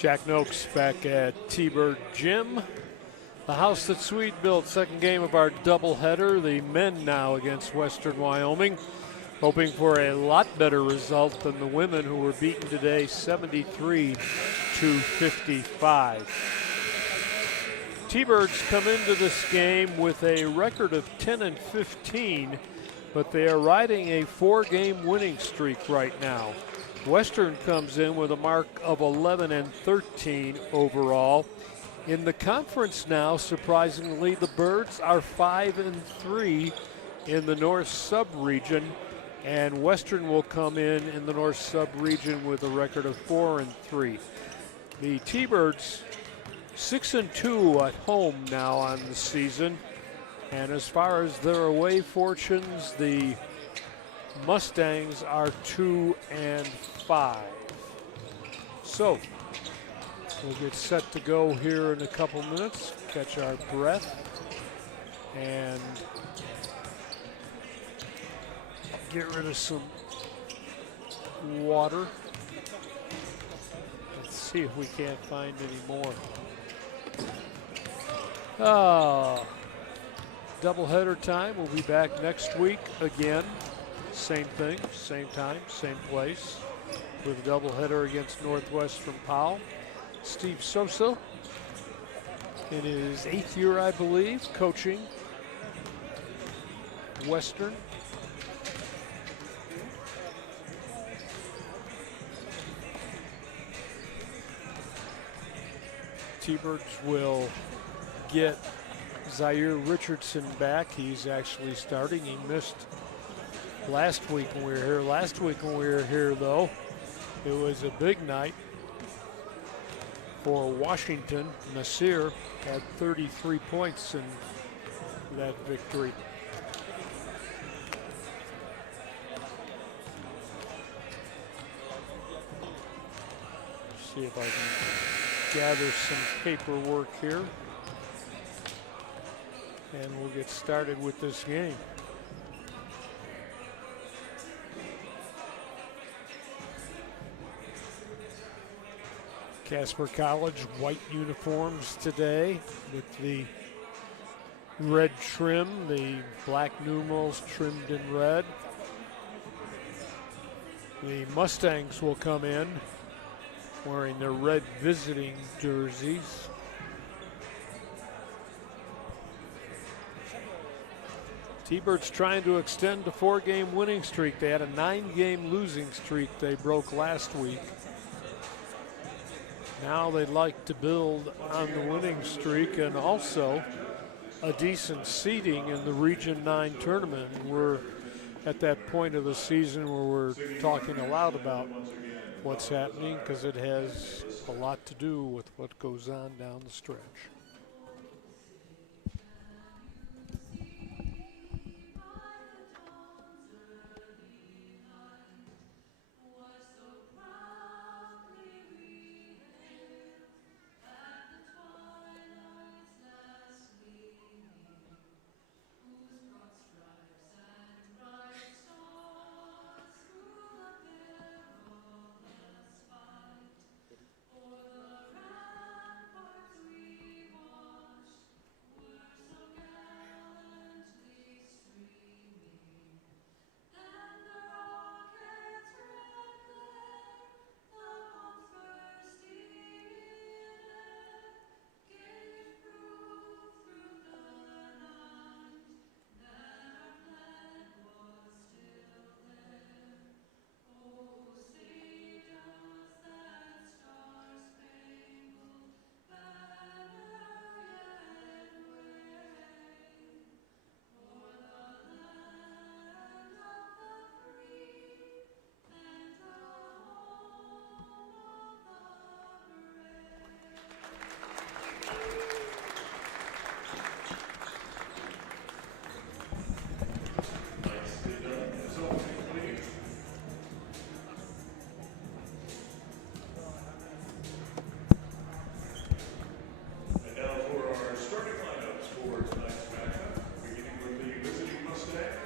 Jack Noakes back at T-Bird Gym. The house that Swede built, second game of our doubleheader. The men now against Western Wyoming, hoping for a lot better result than the women, who were beaten today 73-55. T-Birds come into this game with a record of 10-15, but they are riding a 4-game winning streak right now. Western comes in with a mark of 11-13 overall. In the conference now, surprisingly, the Birds are 5-3 in the North Sub-region, and Western will come in the North Sub-region with a record of 4-3. The T-Birds 6-2 at home now on the season, and as far as their away fortunes, the Mustangs are 2-5. So we'll get set to go here in a couple minutes, catch our breath, and get rid of some water. Let's see if we can't find any more. Doubleheader time. We'll be back next week again. Same thing, same time, same place, with a doubleheader against Northwest from Powell. Steve Sosa, in his 8th year, I believe, coaching Western. T-Birds will get Zaire Richardson back. He's actually starting. He missed last week when we were here. Last week when we were here, though, it was a big night for Washington. Nasir had 33 points in that victory. See if I can gather some paperwork here, and we'll get started with this game. Casper College white uniforms today with the red trim, the black numerals trimmed in red. The Mustangs will come in wearing their red visiting jerseys. T-Birds trying to extend the 4-game winning streak. They had a 9-game losing streak they broke last week. Now they'd like to build on the winning streak and also a decent seeding in the Region 9 tournament. We're at that point of the season where we're talking aloud about what's happening, because it has a lot to do with what goes on down the stretch.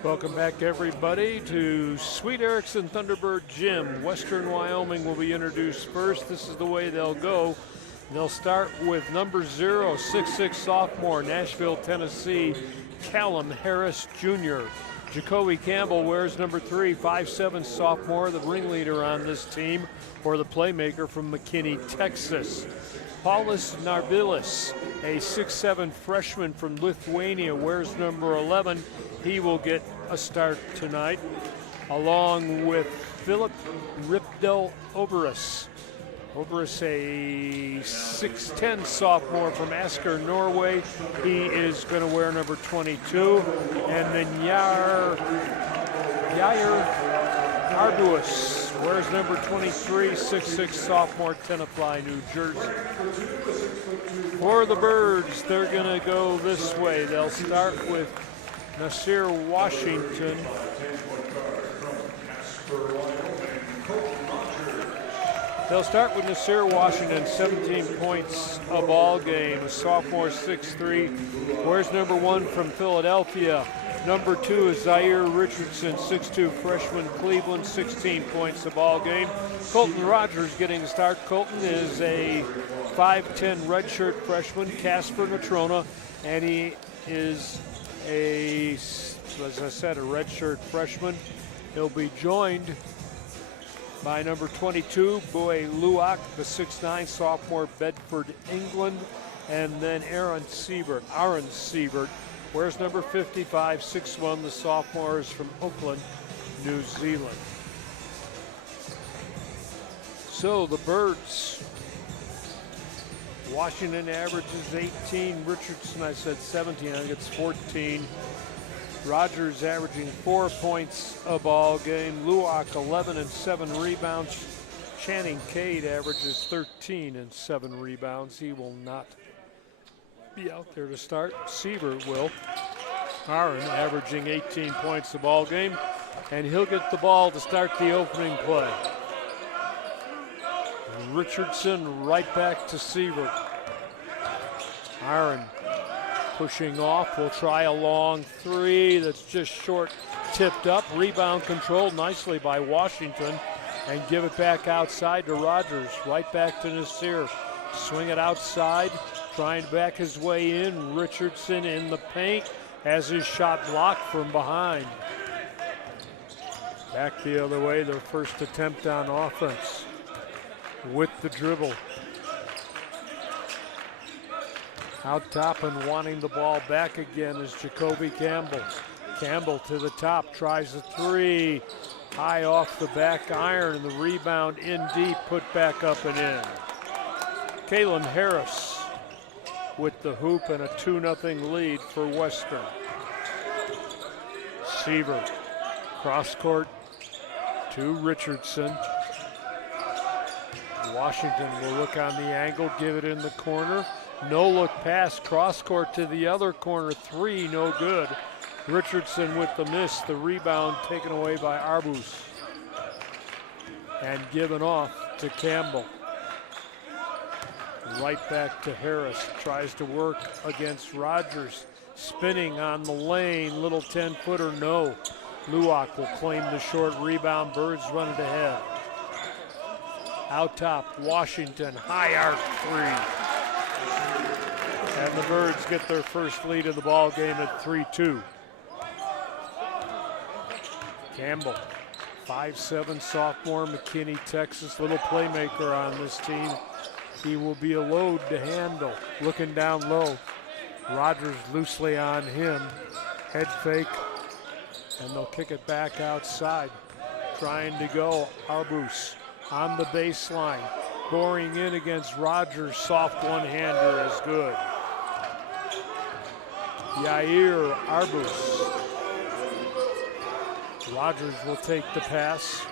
Welcome back, everybody, to Sweet Erickson Thunderbird Gym. Western Wyoming will be introduced first. This is the way they'll go. They'll start with number 0, 6'6" sophomore, Nashville, Tennessee, Callum Harris Jr. Jacoby Campbell wears number 3, 5'7" sophomore, the ringleader on this team, or the playmaker from McKinney, Texas. Paulius Narbilis, a 6'7" freshman from Lithuania, wears number 11. He will get a start tonight, along with Philip Ripdel Oberus. Oberus, a 6'10" sophomore from Asker, Norway. He is going to wear number 22. And then Yair Arbuis wears number 23, 6'6" sophomore, Tenafly, New Jersey. For the Birds, they're going to go this way. They'll start with Nasir Washington. They'll start with Nasir Washington, 17 points a ball game, a sophomore, 6'3", wears number 1 from Philadelphia. Number 2 is Zaire Richardson, 6'2", freshman, Cleveland, 16 points a ball game. Colton Rogers getting a start. Colton is a 5'10" redshirt freshman, Casper, Natrona, and he is as I said, a redshirt freshman. He'll be joined by number 22, Boy Luak, the 6'9" sophomore, Bedford, England, and then Aaron Siebert. Wears number 55, 6'1", the sophomore is from Auckland, New Zealand. So the Birds, Washington averages 18, Richardson, I said 17, I think it's 14. Rogers averaging 4 points a ball game. Luak 11 and 7 rebounds. Channing Cade averages 13 and 7 rebounds. He will not be out there to start. Seaver will. Aaron averaging 18 points a ball game, and he'll get the ball to start the opening play. Richardson right back to Seaver. Aaron pushing off, will try a long 3 that's just short, tipped up. Rebound controlled nicely by Washington, and give it back outside to Rogers. Right back to Nasir. Swing it outside, trying to back his way in. Richardson in the paint, has his shot blocked from behind. Back the other way, their first attempt on offense with the dribble. Out top and wanting the ball back again is Jacoby Campbell. Campbell to the top, tries a 3. High off the back iron, and the rebound in deep, put back up and in. Kalen Harris with the hoop and a 2-0 lead for Western. Seaver, cross court to Richardson. Washington will look on the angle, give it in the corner. No look pass, cross court to the other corner, 3, no good. Richardson with the miss, the rebound taken away by Arbus. And given off to Campbell. Right back to Harris, tries to work against Rogers. Spinning on the lane, little 10-footer, no. Luak will claim the short rebound, Birds run it ahead. Out top, Washington, high arc 3. And the Birds get their first lead of the ball game at 3-2. Campbell, 5'7" sophomore, McKinney, Texas, little playmaker on this team. He will be a load to handle. Looking down low, Rogers loosely on him. Head fake, and they'll kick it back outside. Trying to go, Arbus on the baseline. Boring in against Rogers, soft one-hander is good. Yair Arbus. Rogers will take the pass,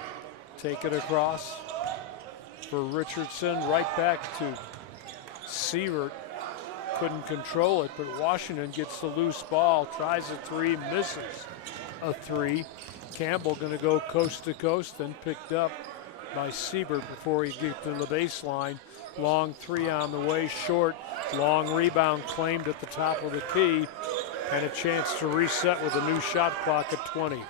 take it across for Richardson, right back to Sievert. Couldn't control it, but Washington gets the loose ball, tries a 3, misses a 3. Campbell gonna go coast to coast, then picked up by Siebert before he gets to the baseline. Long 3 on the way, short, long rebound claimed at the top of the key. and a chance to reset with a new shot clock at 20.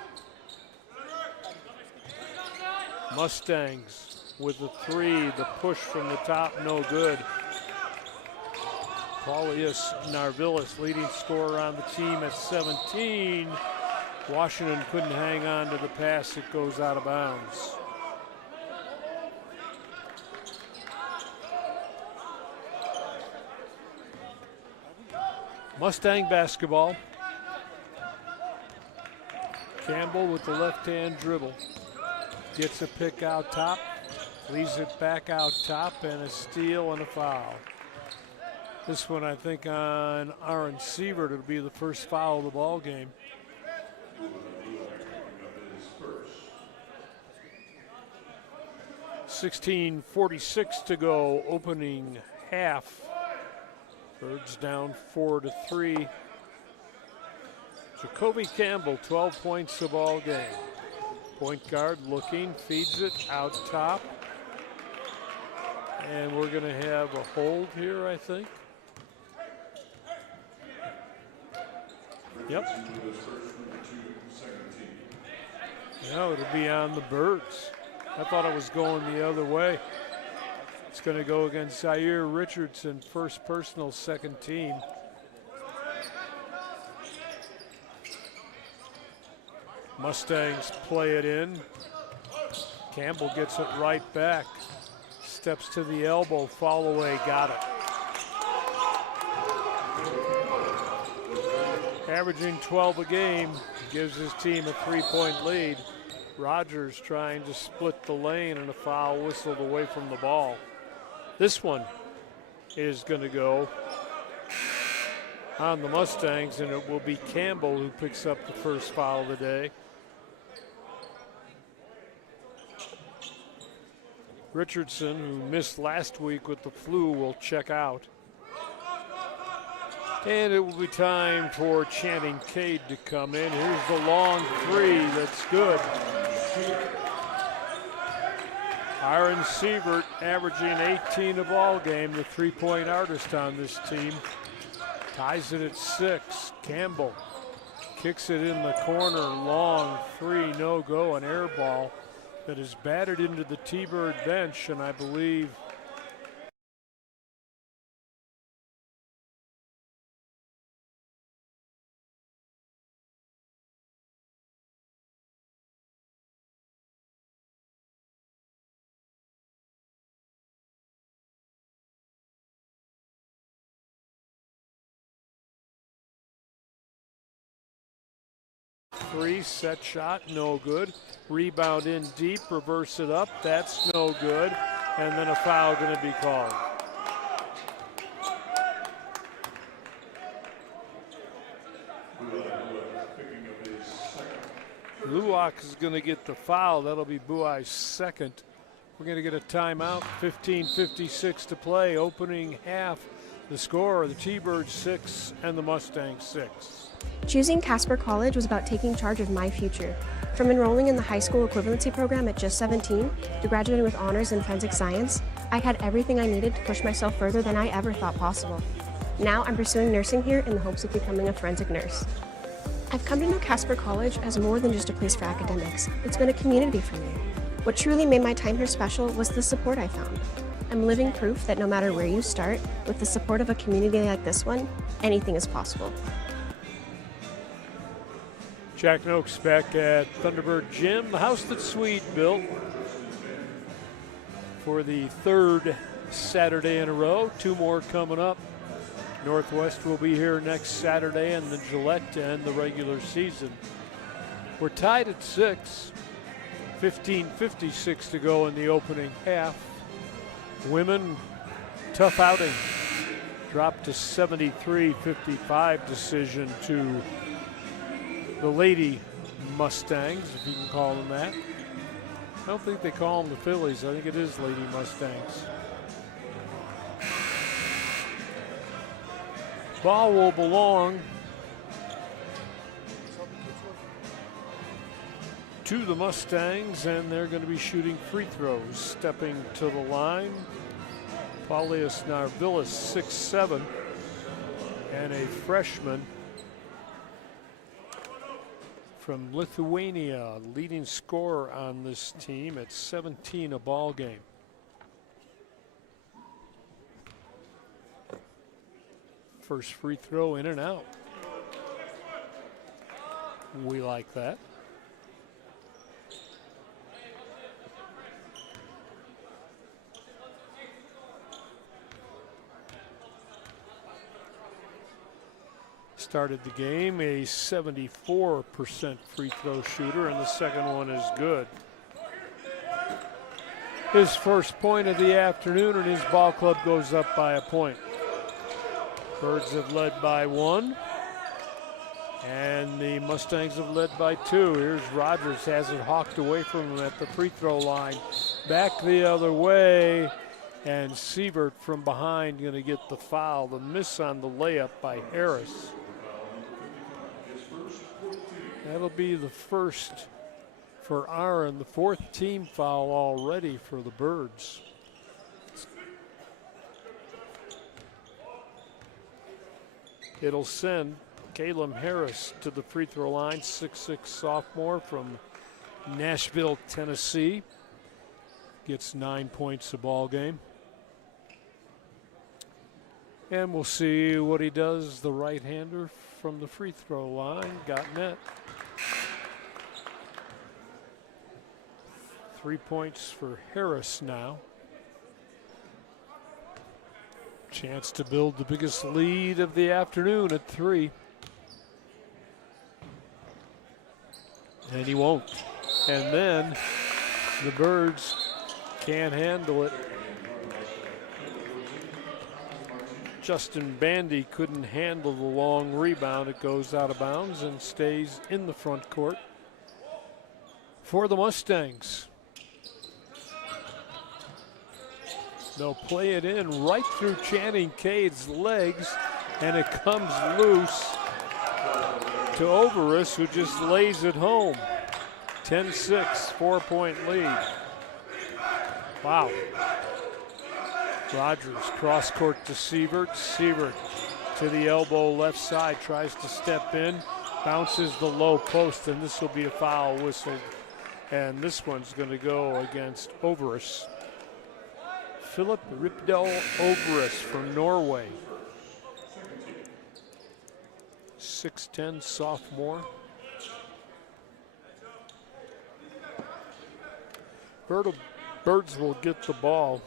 Mustangs with the three, the push from the top, no good. Paulius Narvillis, leading scorer on the team at 17. Washington couldn't hang on to the pass. It goes out of bounds. Mustang basketball. Campbell with the left-hand dribble. Gets a pick out top, leaves it back out top, and a steal and a foul. This one, I think, on Aaron Sievert, it'll be the first foul of the ball game. .46 to go, opening half. Birds down 4-3. Jacoby Campbell, 12 points a ball game. Point guard looking, feeds it out top. And we're going to have a hold here, I think. Yep. No, it'll be on the Birds. I thought it was going the other way. It's going to go against Zaire Richardson, first personal, second team. Mustangs play it in. Campbell gets it right back. Steps to the elbow, fall away, got it. Averaging 12 a game, gives his team a 3-point lead. Rogers trying to split the lane and a foul whistled away from the ball. This one is going to go on the Mustangs, and it will be Campbell who picks up the first foul of the day. Richardson, who missed last week with the flu, will check out. And it will be time for Channing Cade to come in. Here's the long three, that's good. Aaron Sievert averaging 18 a ball game, the three-point artist on this team. Ties it at 6. Campbell kicks it in the corner, long three, no go, an air ball that is batted into the T-Bird bench, and I believe three, set shot, no good. Rebound in deep, reverse it up, that's no good. And then a foul going to be called. Luwak is going to get the foul. That'll be Buai's second. We're going to get a timeout. 15:56 to play. Opening half. The score, the T-Birds 6 and the Mustangs 6. Choosing Casper College was about taking charge of my future. From enrolling in the high school equivalency program at just 17 to graduating with honors in forensic science, I had everything I needed to push myself further than I ever thought possible. Now I'm pursuing nursing here in the hopes of becoming a forensic nurse. I've come to know Casper College as more than just a place for academics. It's been a community for me. What truly made my time here special was the support I found. I'm living proof that no matter where you start, with the support of a community like this one, anything is possible. Jack Noakes back at Thunderbird Gym, the house that Swede built for the third Saturday in a row. Two more coming up. Northwest will be here next Saturday and the Gillette to end the regular season. We're tied at 6. 15:56 to go in the opening half. Women, tough outing. Dropped to 73-55 decision to the Lady Mustangs, if you can call them that. I don't think they call them the Phillies. I think it is Lady Mustangs. Ball will belong to the Mustangs, and they're going to be shooting free throws. Stepping to the line, Paulius Narvillis, 6'7", and a freshman, from Lithuania, leading scorer on this team at 17 a ball game. First free throw in and out. We like that. Started the game a 74% free throw shooter, and the second one is good. His first point of the afternoon, and his ball club goes up by a point. Birds have led by 1, and the Mustangs have led by 2. Here's Rogers, has it hawked away from him at the free throw line. Back the other way, and Sievert from behind going to get the foul. The miss on the layup by Harris. That'll be the first for Aaron, the 4th team foul already for the Birds. It'll send Caleb Harris to the free throw line, 6'6" sophomore from Nashville, Tennessee. Gets 9 points a ball game. And we'll see what he does, the right-hander from the free throw line. Got net. 3 points for Harris now. Chance to build the biggest lead of the afternoon at 3. And he won't. And then the Birds can't handle it. Justin Bandy couldn't handle the long rebound. It goes out of bounds and stays in the front court for the Mustangs. They'll play it in right through Channing Cade's legs, and it comes loose to Overus, who just lays it home. 10-6, 4-point lead. Wow. Rogers, cross court to Sievert. Sievert to the elbow left side, tries to step in, bounces the low post, and this will be a foul whistled. And this one's going to go against Overus. Philip Ripdal Overus from Norway. 6'10" sophomore. Birds will get the ball.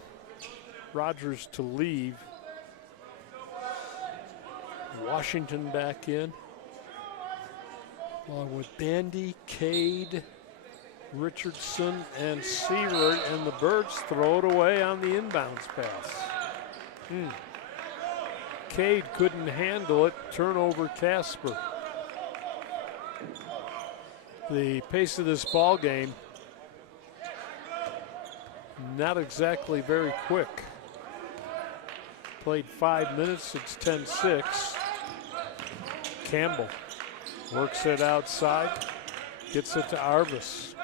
Rogers to leave. Washington back in, along with Bandy, Cade, Richardson, and Sievert, and the Birds throw it away on the inbounds pass. Cade couldn't handle it. Turnover, Casper. The pace of this ball game, not exactly very quick. Played 5 minutes, it's 10-6. Campbell works it outside, gets it to Arbus.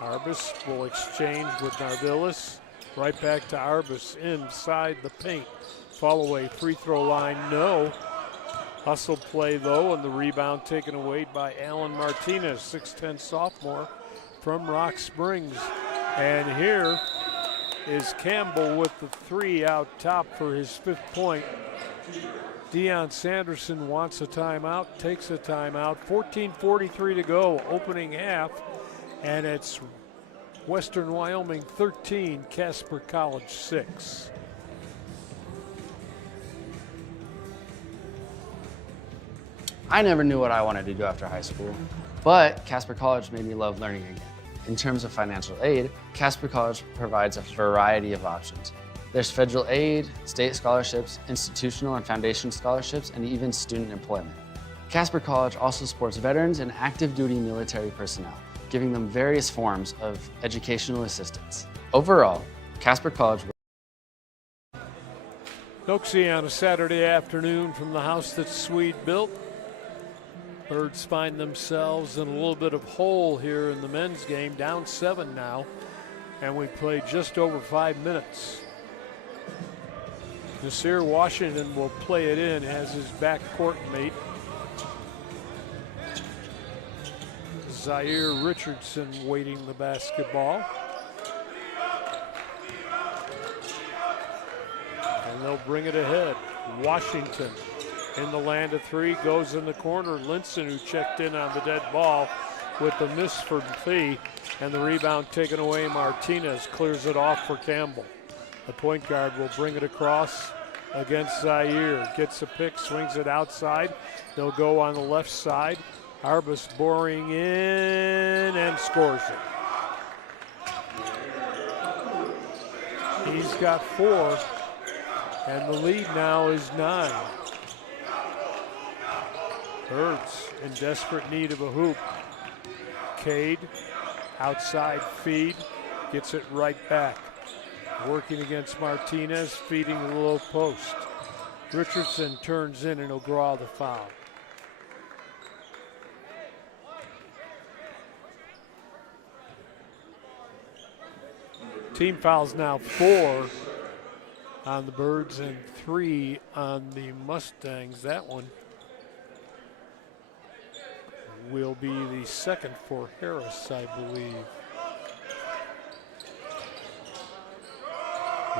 Arbus will exchange with Narvillis. Right back to Arbus inside the paint. Fall away, free throw line, no. Hustle play though, and the rebound taken away by Alan Martinez, 6'10" sophomore from Rock Springs. And here is Campbell with the 3 out top for his 5th point. Deion Sanderson wants a timeout, takes a timeout. 14:43 to go, opening half, and it's Western Wyoming 13, Casper College 6. I never knew what I wanted to do after high school, but Casper College made me love learning again. In terms of financial aid, Casper College provides a variety of options. There's federal aid, state scholarships, institutional and foundation scholarships, and even student employment. Casper College also supports veterans and active duty military personnel, giving them various forms of educational assistance. Overall, Casper College. Noxie on a Saturday afternoon from the house that Swede built. Birds find themselves in a little bit of hole here in the men's game, down 7 now, and we played just over 5 minutes. Nasir Washington will play it in as his backcourt mate. Zaire Richardson waiting the basketball. And they'll bring it ahead. Washington in the land of three, goes in the corner. Linson, who checked in on the dead ball with the miss for Fee, and the rebound taken away. Martinez clears it off for Campbell. The point guard will bring it across against Zaire. Gets a pick, swings it outside. They'll go on the left side. Arbus boring in and scores it. He's got 4, and the lead now is 9. Birds in desperate need of a hoop. Cade, outside feed, gets it right back. Working against Martinez, feeding the low post. Richardson turns in and he'll draw the foul. Team fouls now 4 on the Birds and 3 on the Mustangs. That one will be the second for Harris, I believe.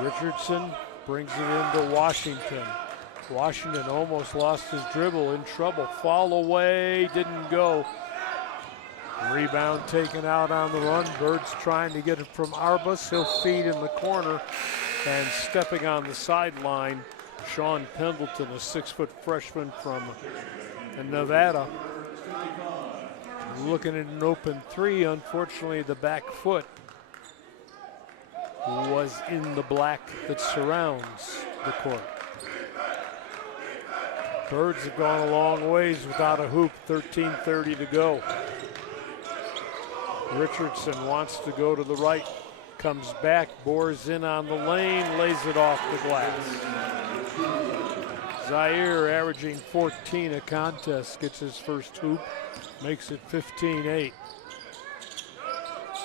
Richardson brings it into Washington. Washington almost lost his dribble, in trouble. Fall away, didn't go. Rebound taken out on the run. Birds trying to get it from Arbus. He'll feed in the corner, and stepping on the sideline, Sean Pendleton, a 6-foot freshman from Nevada. Looking at an open 3. Unfortunately, the back foot was in the black that surrounds the court. Birds have gone a long ways without a hoop. 13:30 to go. Richardson wants to go to the right, comes back, bores in on the lane, lays it off the glass. Zaire, averaging 14 a contest, gets his first hoop, makes it 15-8.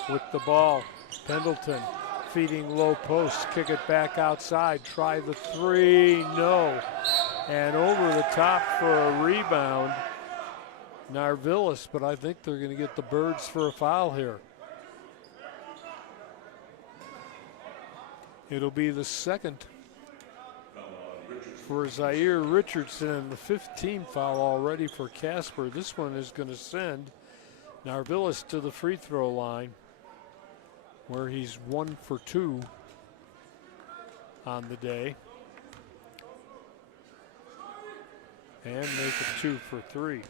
With the ball, Pendleton feeding low post, kick it back outside, try the 3, no. And over the top for a rebound, Narvillis, but I think they're going to get the Birds for a foul here. It'll be the second for Zaire Richardson, and the 15th foul already for Casper. This one is going to send Narvillis to the free throw line, where he's 1 for 2 on the day. And make it 2 for 3.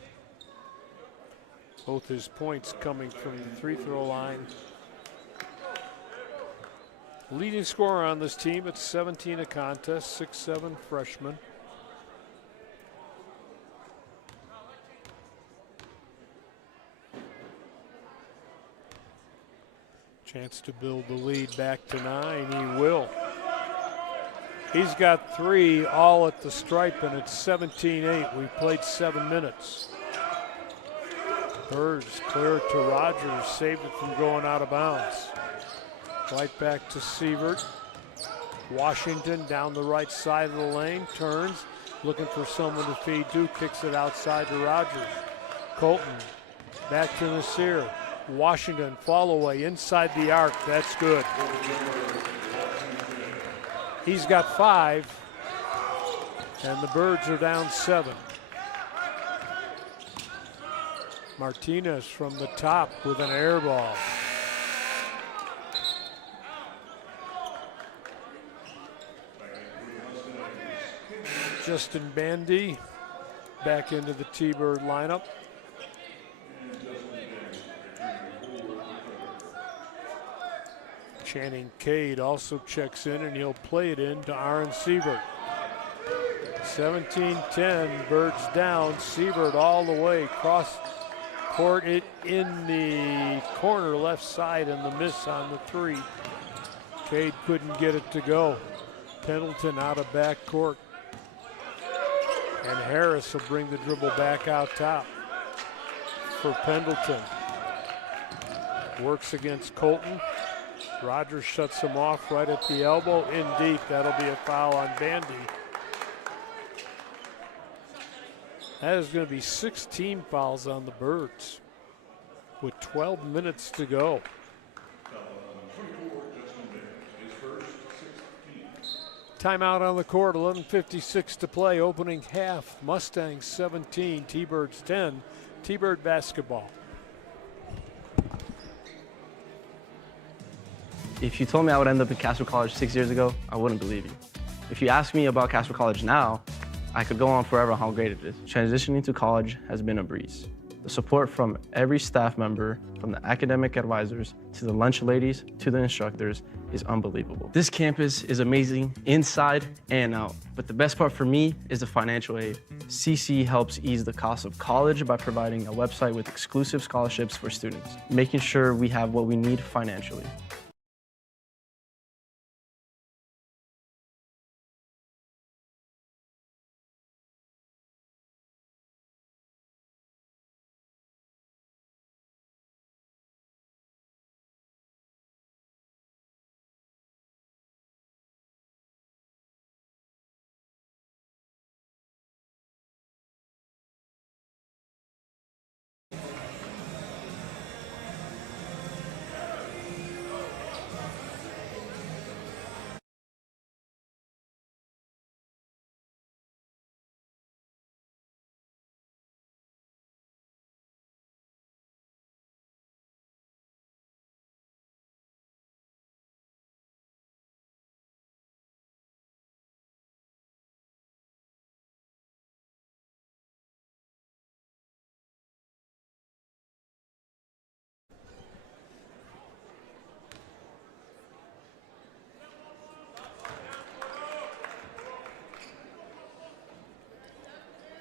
Both his points coming from the free throw line. Leading scorer on this team at 17 a contest, 6'7" freshman. Chance to build the lead back to 9, he will. He's got 3 all at the stripe, and it's 17-8. We played 7 minutes. Birds clear to Rogers, saved it from going out of bounds. Right back to Sievert. Washington down the right side of the lane, turns, looking for someone to feed to, kicks it outside to Rogers. Colton back to Nasir. Washington fall away inside the arc, that's good. He's got 5, and the Birds are down 7. Martinez from the top with an air ball. Justin Bandy back into the T-Bird lineup. Channing Cade also checks in, and he'll play it in to Aaron Sievert. 17-10, Birds down. Sievert all the way across court, it in the corner left side, and the miss on the 3. Cade couldn't get it to go. Pendleton out of back court. And Harris will bring the dribble back out top for Pendleton. Works against Colton. Rogers shuts him off right at the elbow, in deep. That'll be a foul on Bandy. That is going to be 16 fouls on the Birds. with 12 minutes to go. Timeout on the court, 11:56 to play, opening half. Mustangs 17, T-Birds 10, T-Bird basketball. If you told me I would end up in Casper College 6 years ago, I wouldn't believe you. If you ask me about Casper College now, I could go on forever on how great it is. Transitioning to college has been a breeze. The support from every staff member, from the academic advisors, to the lunch ladies, to the instructors, is unbelievable. This campus is amazing inside and out. But the best part for me is the financial aid. CC helps ease the cost of college by providing a website with exclusive scholarships for students, making sure we have what we need financially.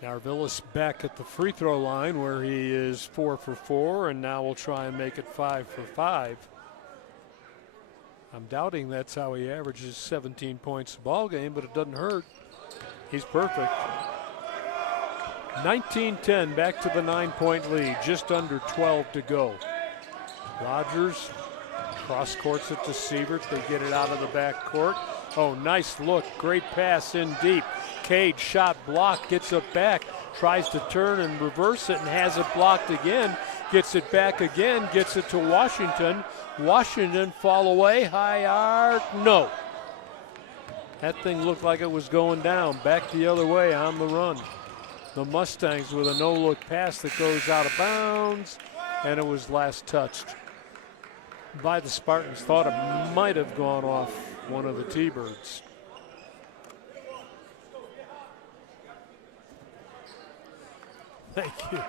Narvillis back at the free throw line where he is 4 for 4, and now we'll try and make it 5 for 5. I'm doubting that's how he averages 17 points a ball game, but it doesn't hurt. He's perfect. 19-10, back to the 9-point lead, just under 12 to go. Rogers cross courts it to Sievert. They get it out of the back court. Oh, nice look, great pass in deep. Cade shot blocked, gets it back, tries to turn and reverse it and has it blocked again. Gets it back again, gets it to Washington. Washington fall away, high arc, no. That thing looked like it was going down, back the other way on the run. The Mustangs with a no-look pass that goes out of bounds, and it was last touched by the Spartans. Thought it might have gone off one of the T-Birds. Thank you.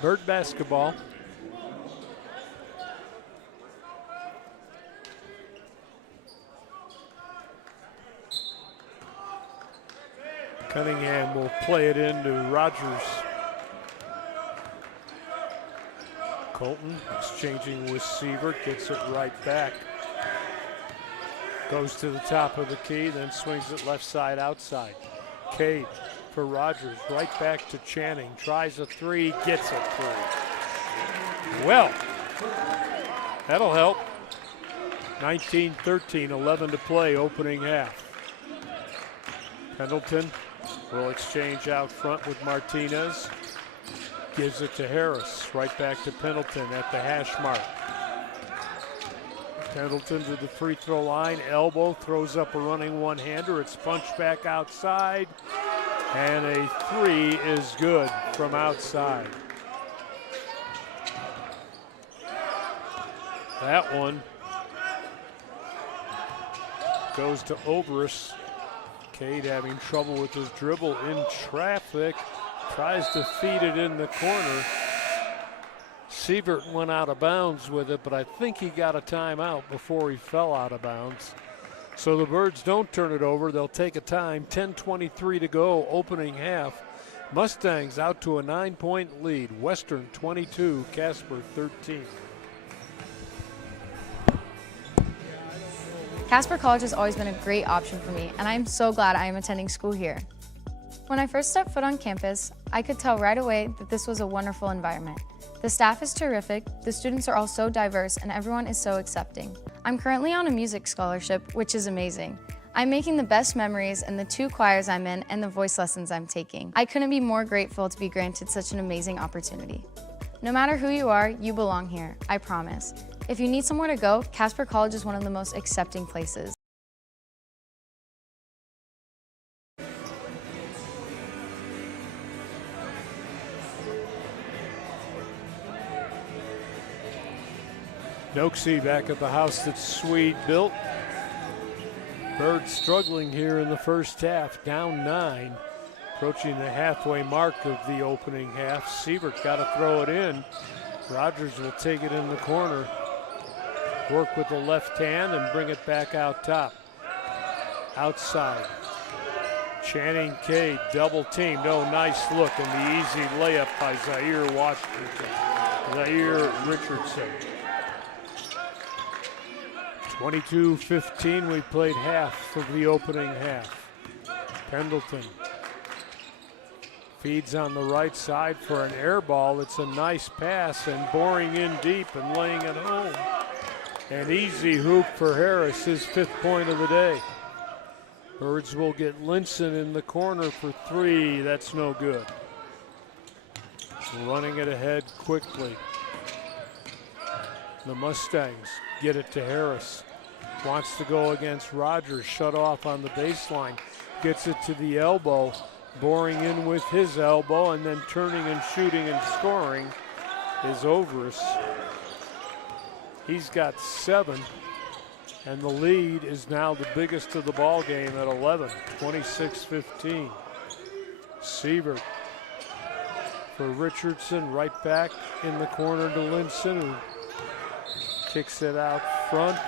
Bird basketball. Cunningham will play it into Rogers. Colton exchanging with Sievert, gets it right back. Goes to the top of the key, then swings it left side outside. Cade for Rogers, right back to Channing. Tries a three, gets it through. Well, that'll help. 19-13, 11 to play, opening half. Pendleton will exchange out front with Martinez. Gives it to Harris, right back to Pendleton at the hash mark. Pendleton to the free throw line, elbow, throws up a running one-hander. It's punched back outside, and a three is good from outside. That one goes to Obrus. Cade having trouble with his dribble in traffic, tries to feed it in the corner. Sievert went out of bounds with it, but I think he got a timeout before he fell out of bounds. So the Birds don't turn it over. They'll take a time. 10:23 to go, opening half. Mustangs out to a 9-point lead. Western 22, Casper 13. Casper College has always been a great option for me, and I am so glad I am attending school here. When I first stepped foot on campus, I could tell right away that this was a wonderful environment. The staff is terrific, the students are all so diverse, and everyone is so accepting. I'm currently on a music scholarship, which is amazing. I'm making the best memories in the 2 choirs I'm in and the voice lessons I'm taking. I couldn't be more grateful to be granted such an amazing opportunity. No matter who you are, you belong here, I promise. If you need somewhere to go, Casper College is one of the most accepting places. Noxie back at the house that Swede built. Birds struggling here in the first half, down 9. Approaching the halfway mark of the opening half. Siebert got to throw it in. Rogers will take it in the corner. Work with the left hand and bring it back out top. Outside. Channing Cade, double teamed. Oh, nice look, and the easy layup by Zaire Richardson. 22-15, we played half of the opening half. Pendleton feeds on the right side for an air ball. It's a nice pass and boring in deep and laying it home. An easy hoop for Harris, his 5th point of the day. Birds will get Linson in the corner for 3. That's no good. Running it ahead quickly. The Mustangs get it to Harris. Wants to go against Rogers, shut off on the baseline. Gets it to the elbow, boring in with his elbow, and then turning and shooting and scoring is Overus. He's got 7, and the lead is now the biggest of the ball game at 11, 26-15. Siebert for Richardson, right back in the corner to Linson, who kicks it out front.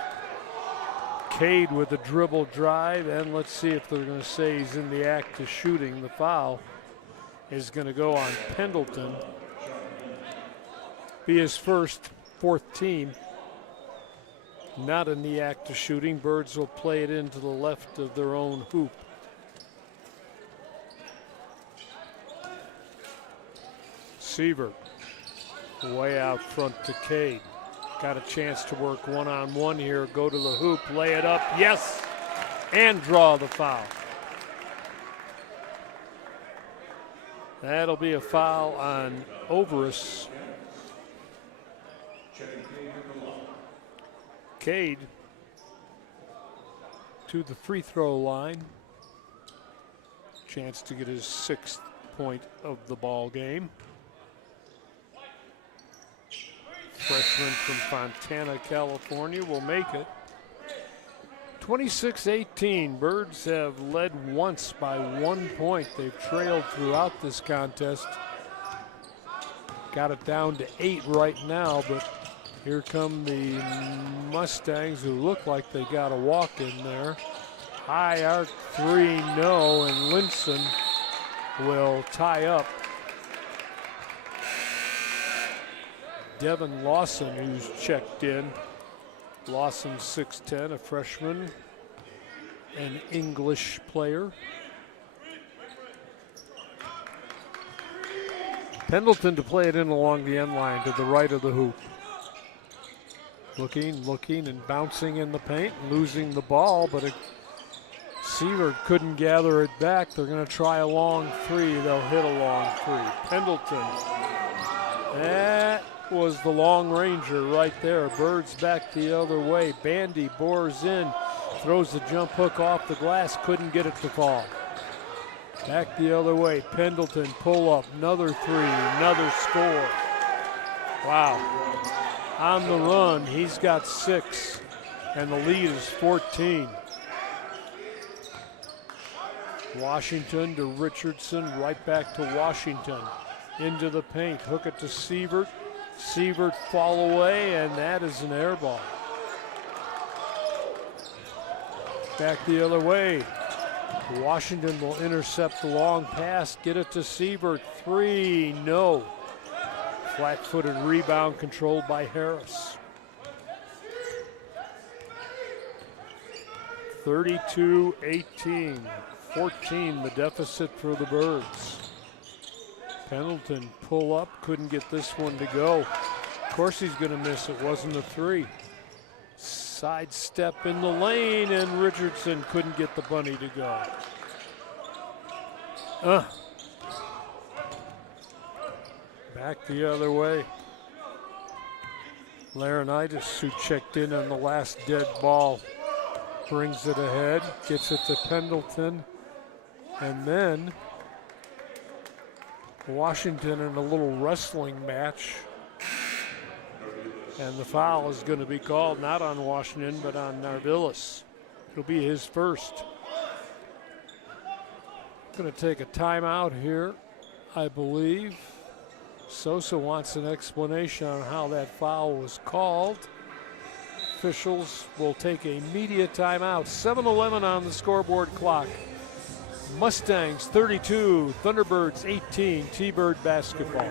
Cade with a dribble drive, and let's see if they're going to say he's in the act of shooting. The foul is going to go on Pendleton. Be his first, 4th team. Not in the act of shooting. Birds will play it into the left of their own hoop. Siebert way out front to Cade. Got a chance to work one-on-one here. Go to the hoop, lay it up, yes, and draw the foul. That'll be a foul on Overus. Cade to the free throw line. Chance to get his 6th point of the ball game. Freshman from Fontana, California will make it. 26-18, Birds have led once by 1 point. They've trailed throughout this contest. Got it down to 8 right now, but here come the Mustangs, who look like they got a walk in there. High arc 3, no, and Linson will tie up. Devin Lawson, who's checked in. Lawson 6'10", a freshman, an English player. Pendleton to play it in along the end line to the right of the hoop. Looking and bouncing in the paint, losing the ball, but Siebert couldn't gather it back. They're going to try a long 3. They'll hit a long 3. Pendleton. That was the long ranger right there. Birds back the other way. Bandy bores in, throws the jump hook off the glass, couldn't get it to fall. Back the other way. Pendleton pull up, another 3, another score. Wow. On the run, he's got 6, and the lead is 14. Washington to Richardson, right back to Washington. Into the paint, hook it to Siebert. Siebert fall away, and that is an air ball. Back the other way. Washington will intercept the long pass, get it to Siebert. 3, no. Flat-footed rebound controlled by Harris. 32-18, 14 the deficit for the Birds. Pendleton pull up, couldn't get this one to go. Of course he's going to miss it, wasn't a 3. Sidestep in the lane, and Richardson couldn't get the bunny to go. Back the other way. Laurinaitis, who checked in on the last dead ball, brings it ahead, gets it to Pendleton, and then Washington in a little wrestling match. And the foul is going to be called not on Washington, but on Narvillis. It'll be his first. Going to take a timeout here, I believe. Sosa wants an explanation on how that foul was called. Officials will take a media timeout. 7:11 on the scoreboard clock. Mustangs 32, Thunderbirds 18, T-Bird basketball.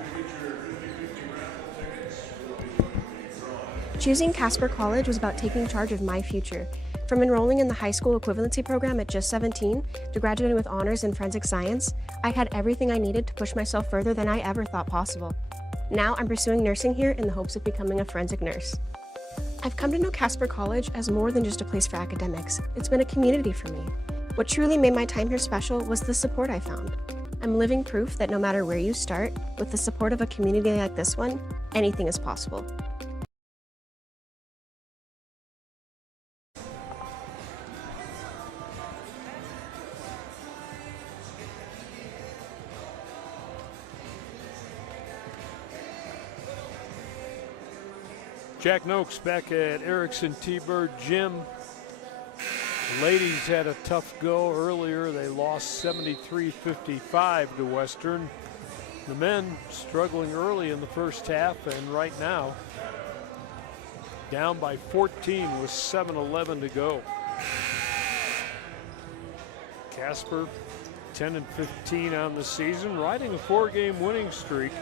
Choosing Casper College was about taking charge of my future. From enrolling in the high school equivalency program at just 17 to graduating with honors in forensic science, I had everything I needed to push myself further than I ever thought possible. Now I'm pursuing nursing here in the hopes of becoming a forensic nurse. I've come to know Casper College as more than just a place for academics. It's been a community for me. What truly made my time here special was the support I found. I'm living proof that no matter where you start, with the support of a community like this one, anything is possible. Jack Noakes back at Erickson T-Bird Gym. The ladies had a tough go earlier. They lost 73-55 to Western. The men struggling early in the first half, and right now down by 14 with 7:11 to go. Casper 10-15 on the season, riding a 4-game winning streak.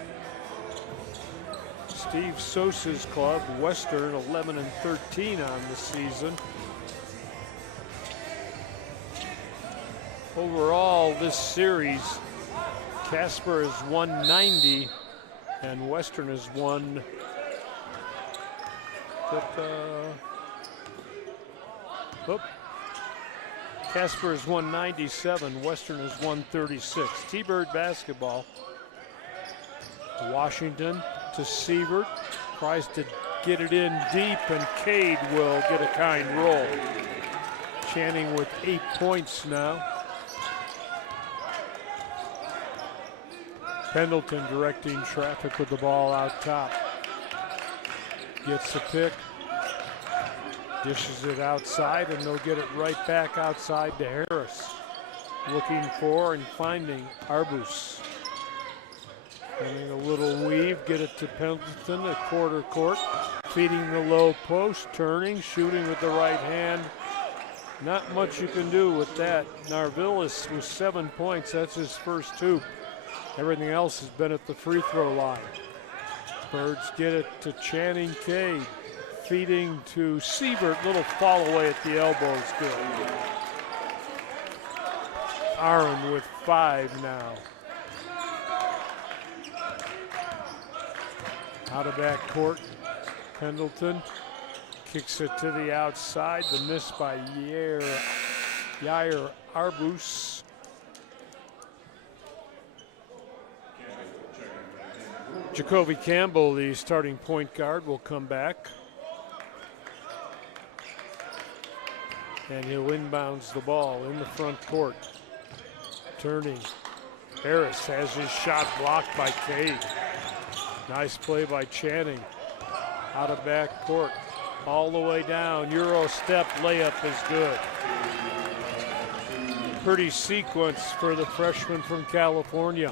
Steve Sosa's club, Western, 11-13 on the season. Overall, this series, Casper has won 90 and Western has won Casper has won 97, Western has won 36. T-Bird basketball. Washington to Sievert, tries to get it in deep, and Cade will get a kind roll. Channing with 8 points now. Pendleton directing traffic with the ball out top. Gets the pick, dishes it outside, and they'll get it right back outside to Harris. Looking for and finding Arbus. Having a little weave, get it to Pendleton at quarter court. Feeding the low post, turning, shooting with the right hand. Not much you can do with that. Narvillis with 7 points, that's his first hoop. Everything else has been at the free throw line. Birds get it to Channing Cade. Feeding to Sievert, little fall away at the elbow is good. Aaron with 5 now. Out of back court, Pendleton kicks it to the outside. The miss by Yair Arbus. Jacoby Campbell, the starting point guard, will come back. And he'll inbounds the ball in the front court. Turning. Harris has his shot blocked by Cade. Nice play by Channing. Out of back court. All the way down. Euro step layup is good. Pretty sequence for the freshman from California.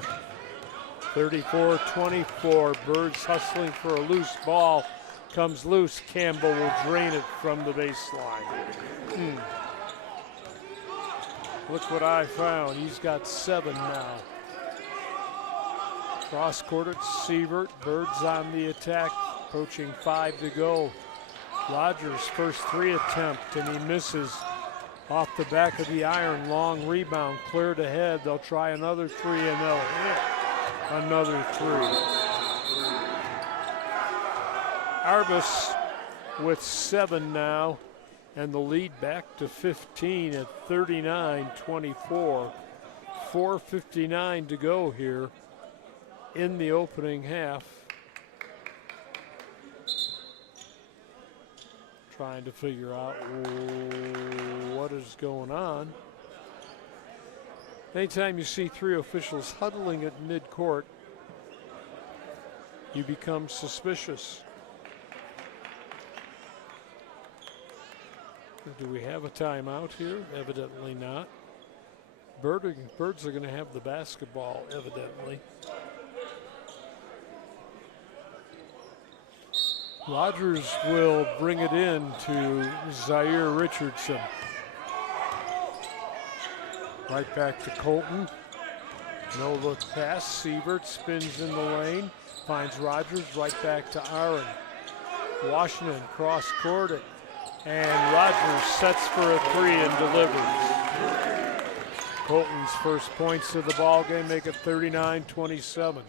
34-24. Birds hustling for a loose ball. Comes loose. Campbell will drain it from the baseline. Look what I found. He's got 7 now. Cross court at Sievert. Birds on the attack. Approaching 5 to go. Rogers' first 3 attempt, and he misses off the back of the iron. Long rebound, cleared ahead. They'll try another 3, and they'll hit another 3. Arbus with 7 now. and the lead back to 15 at 39-24. 4:59 to go here in the opening half. Trying to figure out what is going on. Anytime you see three officials huddling at midcourt, you become suspicious. Do we have a timeout here? Evidently not. Birds are going to have the basketball, evidently. Rogers will bring it in to Zaire Richardson. Right back to Colton. No look pass. Sievert spins in the lane. Finds Rogers right back to Aaron. Washington cross court it. And Rogers sets for a three and delivers. Colton's first points of the ball game make it 39-27.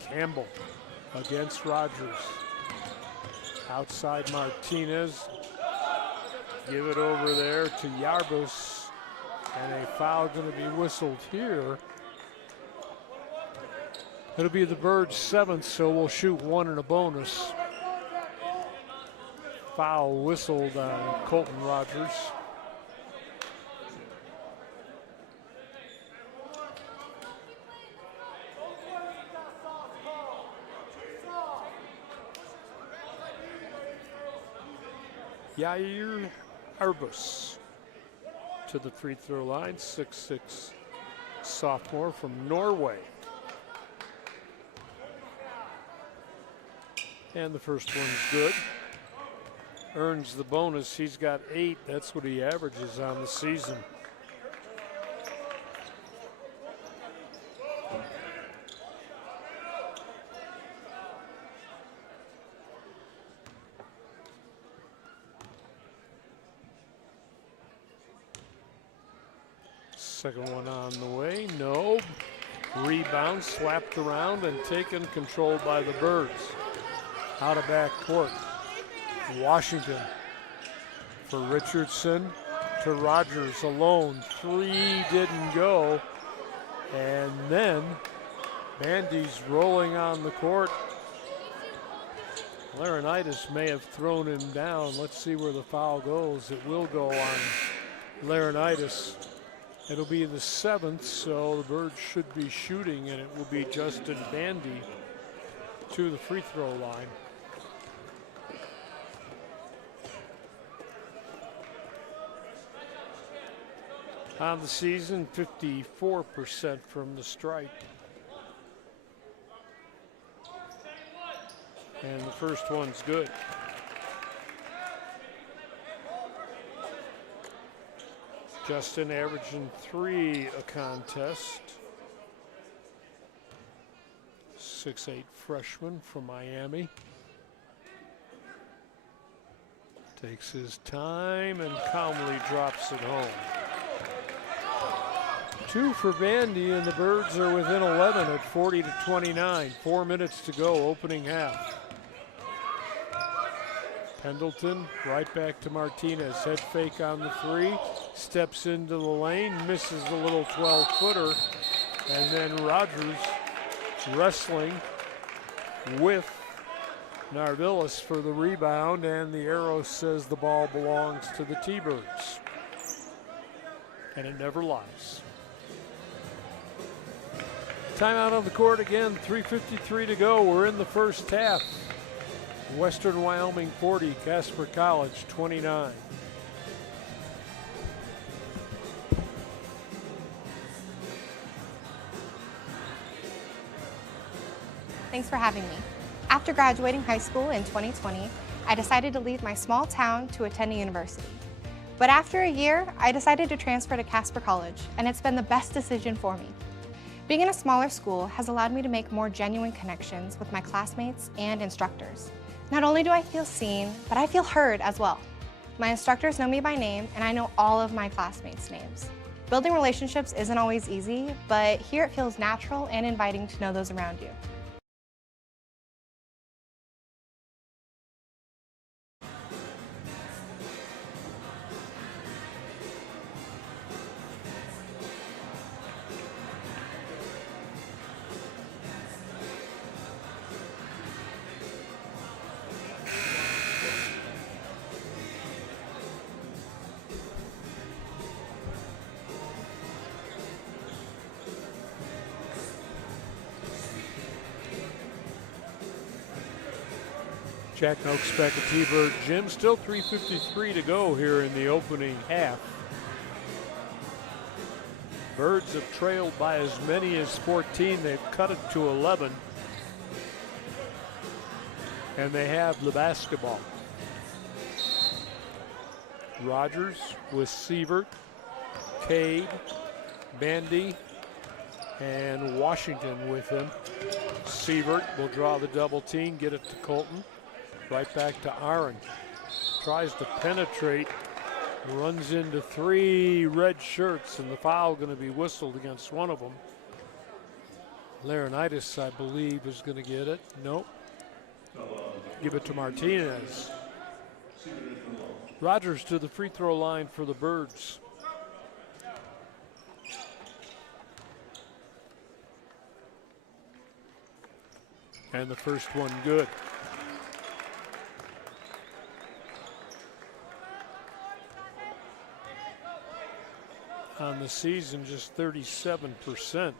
Campbell against Rogers. Outside Martinez. Give it over there to Yarbus. And a foul going to be whistled here. It'll be the Birds' 7th, so we'll shoot one in a bonus. Foul whistled on Colton Rogers. Yair Arbus to the free throw line, 6'6" sophomore from Norway. And the first one's good. Earns the bonus. He's got 8. That's what he averages on the season. Second one on the way. No. Rebound slapped around and taken, controlled by the Birds. Out of back court. Washington for Richardson to Rogers alone. 3 didn't go. And then Bandy's rolling on the court. Laurinaitis may have thrown him down. Let's see where the foul goes. It will go on Laurinaitis. It'll be the 7th, so the Birds should be shooting, and it will be Justin Bandy to the free throw line. On the season, 54% from the stripe. And the first one's good. Justin averaging 3 a contest. 6'8" freshman from Miami. Takes his time and calmly drops it home. 2 for Bandy, and the Birds are within 11 at 40-29. 4 minutes to go, opening half. Pendleton right back to Martinez. Head fake on the 3. Steps into the lane, misses the little 12-footer. And then Rogers wrestling with Narvillis for the rebound, and the arrow says the ball belongs to the T-Birds. And it never lies. Timeout on the court again, 3:53 to go. We're in the first half. Western Wyoming 40, Casper College 29. Thanks for having me. After graduating high school in 2020, I decided to leave my small town to attend a university. But after a year, I decided to transfer to Casper College, and it's been the best decision for me. Being in a smaller school has allowed me to make more genuine connections with my classmates and instructors. Not only do I feel seen, but I feel heard as well. My instructors know me by name, and I know all of my classmates' names. Building relationships isn't always easy, but here it feels natural and inviting to know those around you. Jack Noakes back at T-Bird Gym. Still 3:53 to go here in the opening half. Birds have trailed by as many as 14. They've cut it to 11. And they have the basketball. Rogers with Sievert, Cade, Bandy, and Washington with him. Sievert will draw the double team, get it to Colton. Right back to Aaron. Tries to penetrate, runs into 3 red shirts, and the foul going to be whistled against one of them. Laurinaitis, I believe, is going to get it. Nope. Give it to Martinez. Rogers to the free throw line for the Birds. And the first one good. On the season, just 37%.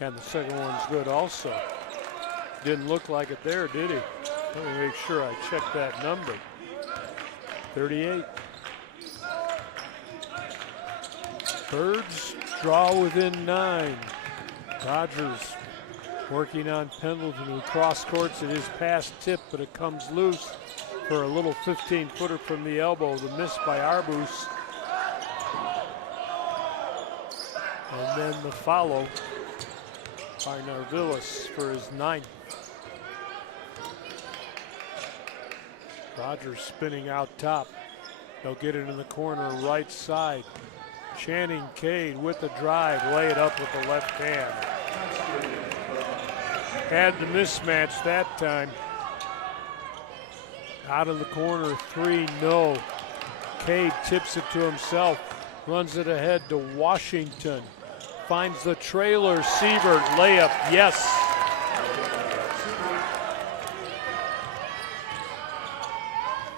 And the second one's good also. Didn't look like it there, did he? Let me make sure I check that number. 38. Birds draw within 9. Rogers working on Pendleton, who cross courts. It is pass tip, but it comes loose for a little 15-footer from the elbow. The miss by Arbus. And then the follow by Narvillis for his 9th. Rogers spinning out top. They'll get it in the corner right side. Channing Cade with the drive, lay it up with the left hand. Had the mismatch that time. Out of the corner, 3, no. Cade tips it to himself, runs it ahead to Washington. Finds the trailer, Sievert, layup, yes.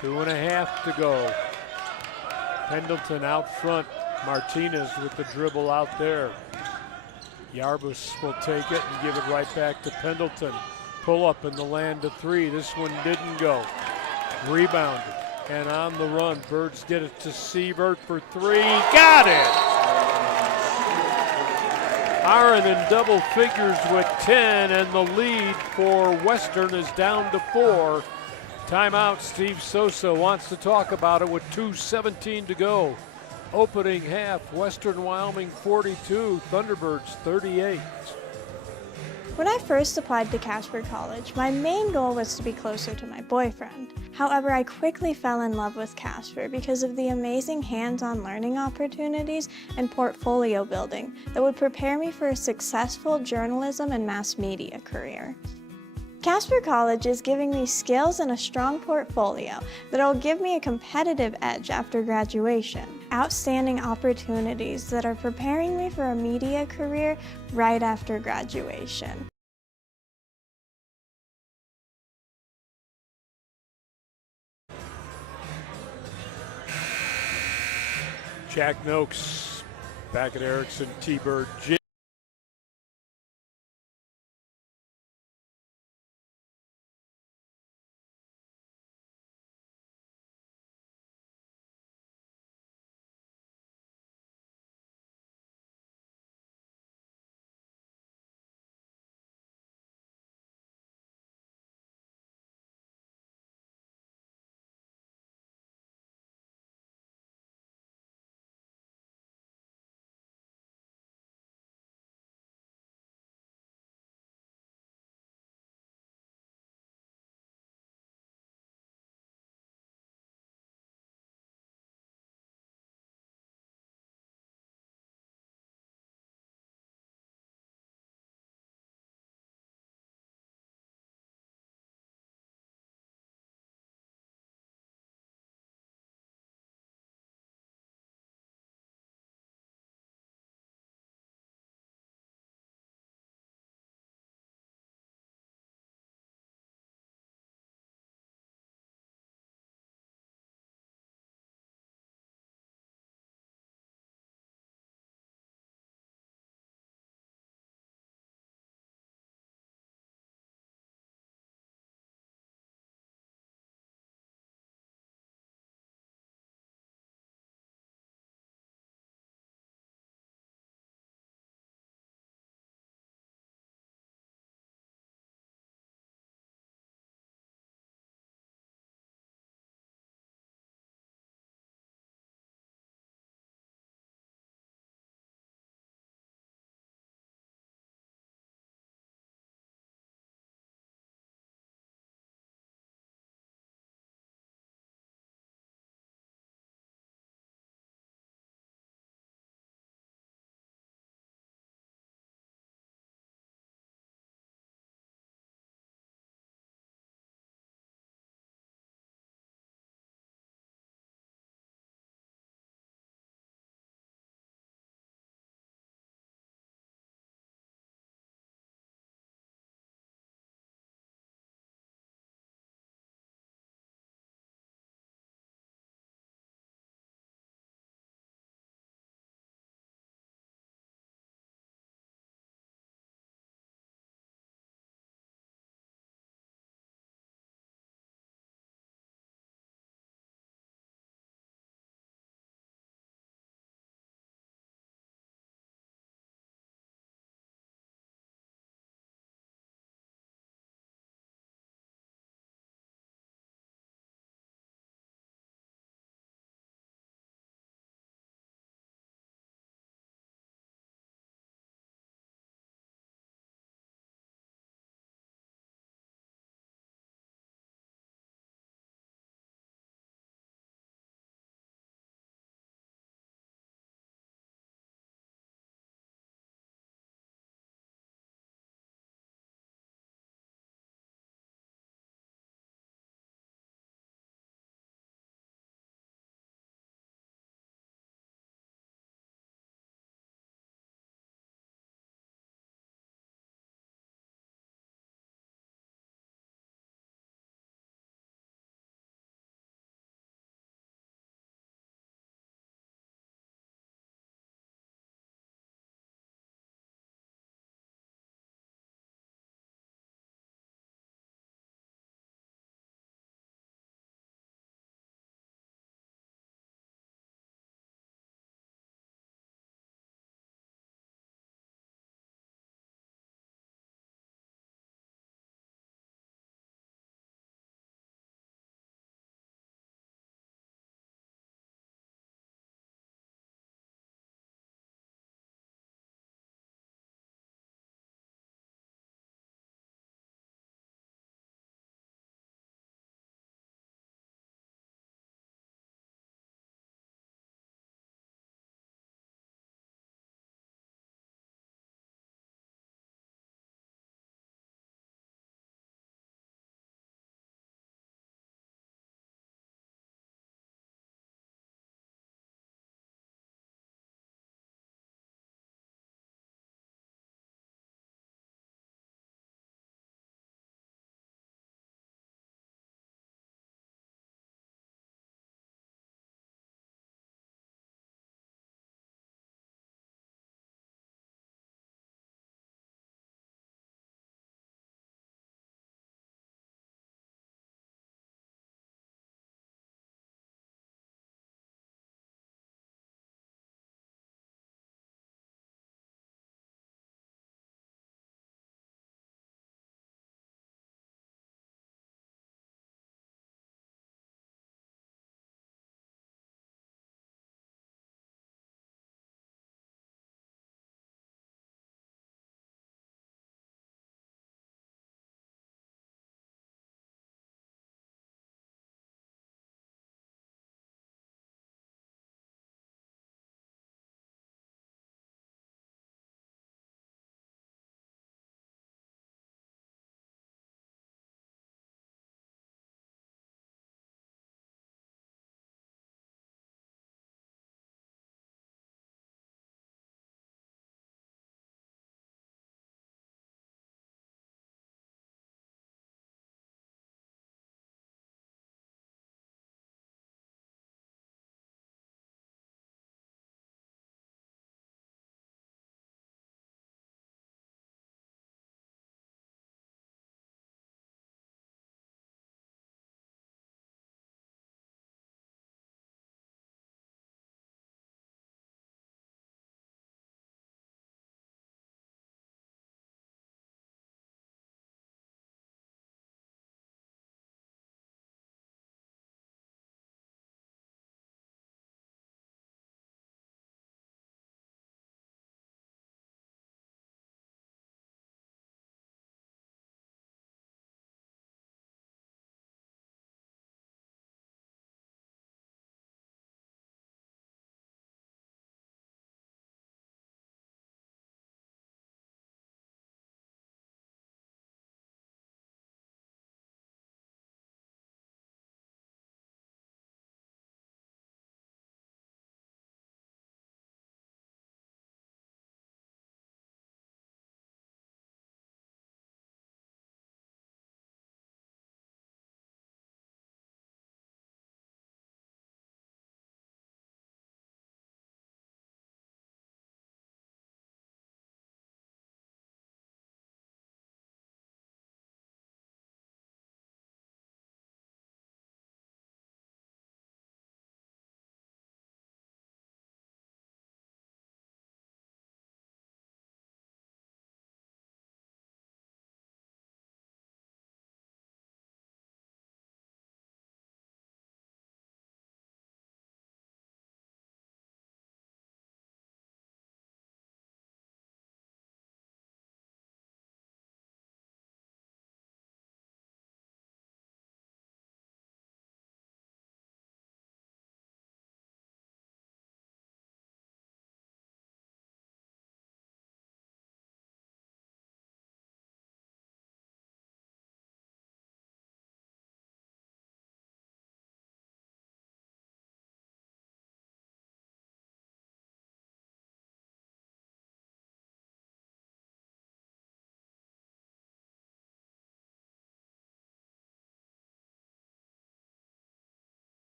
Two and a half to go. Pendleton out front. Martinez with the dribble out there. Yarbus will take it and give it right back to Pendleton. Pull up in the land of 3. This one didn't go. Rebounded and on the run. Birds get it to Sievert for 3. Got it! Aaron in double figures with 10, and the lead for Western is down to 4. Timeout. Steve Sosa wants to talk about it with 2:17 to go. Opening half, Western Wyoming 42, Thunderbirds 38. When I first applied to Casper College, my main goal was to be closer to my boyfriend. However, I quickly fell in love with Casper because of the amazing hands-on learning opportunities and portfolio building that would prepare me for a successful journalism and mass media career. Casper College is giving me skills and a strong portfolio that will give me a competitive edge after graduation. Outstanding opportunities that are preparing me for a media career right after graduation. Jack Noakes back at Erickson T-Bird Gym.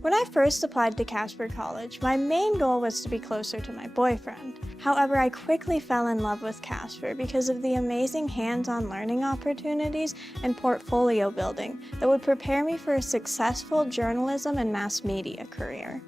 When I first applied to Casper College, my main goal was to be closer to my boyfriend. However, I quickly fell in love with Casper because of the amazing hands-on learning opportunities and portfolio building that would prepare me for a successful journalism and mass media career.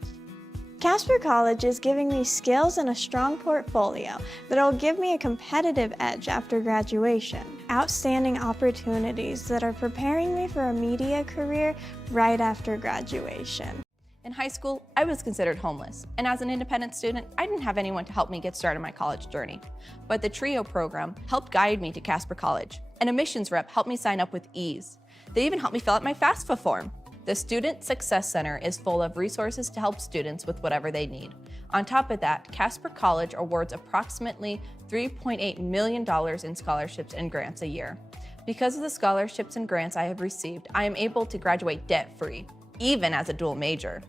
Casper College is giving me skills and a strong portfolio that will give me a competitive edge after graduation. Outstanding opportunities that are preparing me for a media career right after graduation. In high school, I was considered homeless, and as an independent student, I didn't have anyone to help me get started on my college journey. But the TRIO program helped guide me to Casper College. An admissions rep helped me sign up with ease. They even helped me fill out my FAFSA form. The Student Success Center is full of resources to help students with whatever they need. On top of that, Casper College awards approximately $3.8 million in scholarships and grants a year. Because of the scholarships and grants I have received, I am able to graduate debt-free, even as a dual major.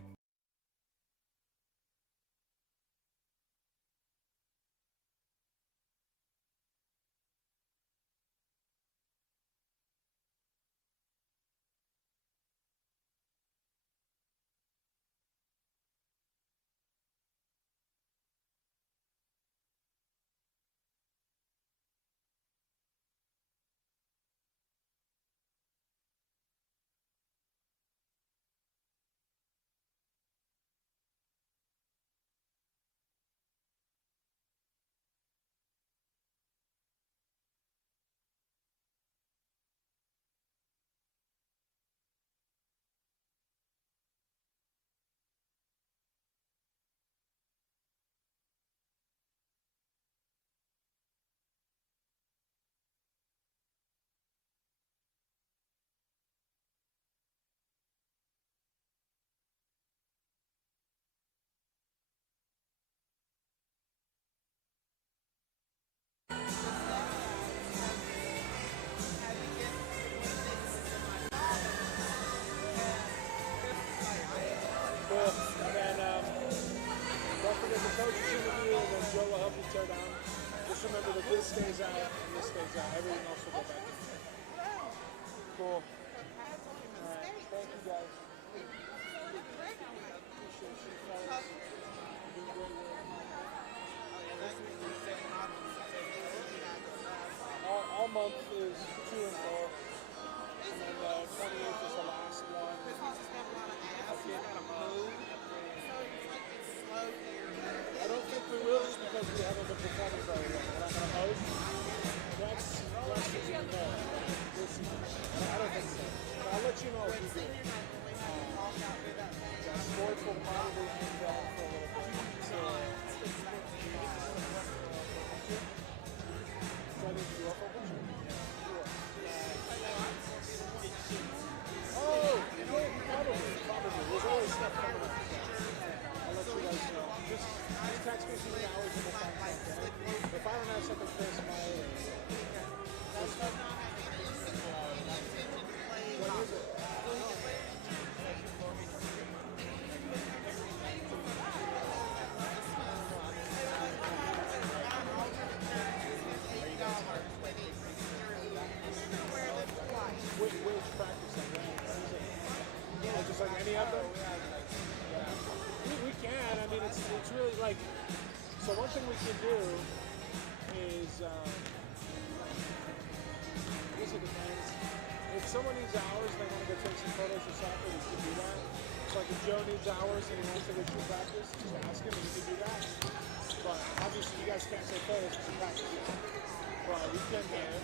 Just remember that this stays out and this stays out. Everything else will go back in. Cool. All right. Thank you guys. Appreciate you fellas. Doing great work. All month is 2 and 4. And then the 28th is the last one. I don't think we will just because we haven't been performing very well. We're not going to host. That's last season, no. This season. I don't think so. But I'll let you know if we do. The sports will probably end that for a little bit. So I need to do a whole bunch of probably. There's always stuff coming up. I'll let you guys know. Just text me 3 hours and we'll find something. If I don't have something close to my what is it? Which practice like that? Just like any of them? We can. I mean, it's really like. So one thing we can do is, I guess it depends. If someone needs hours, they want to go take some photos or something, we can do that. So like if Joe needs hours and he wants to go to practice, just ask him and you can do that. But obviously you guys can't take photos because you practice. But we can do it.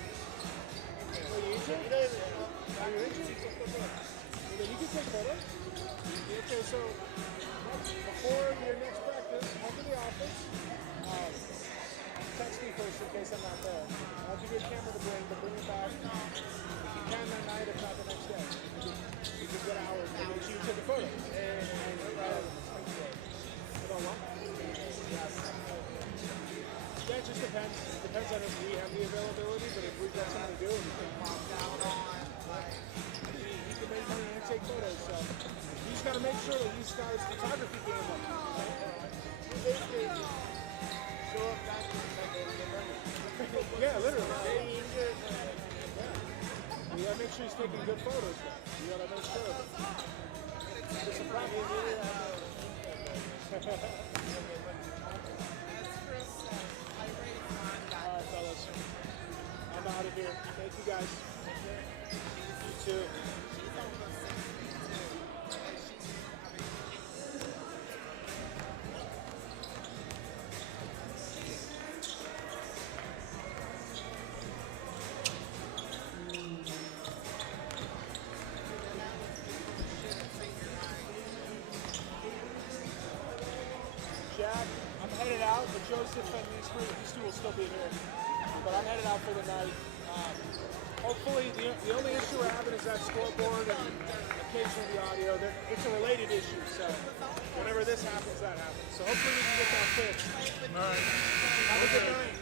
Are you injured? Are you injured? You can take photos. Okay, so before your next practice, come to the office. Text me first in case I'm not there. I'll give you a camera to bring, but bring it back. If you can that night, if not the next day. You can get hours and make sure you take a photo. Yeah, it just depends. It depends on if we have the availability, but if we've got something to do, we can pop down. He can make money and take photos, so you just got to make sure that he starts photography game up. Yeah, literally. You gotta make sure he's taking good photos. You gotta make sure. There's a problem. fellas. I'm out of here. Thank you guys. You too. Jack, I'm headed out, but Joseph and these two will still be here. But I'm headed out for the night. Hopefully, the only issue we're having is that scoreboard and occasionally the audio. It's a related issue, so whenever this happens, that happens. So hopefully we can get that fixed. All right. Have a good night.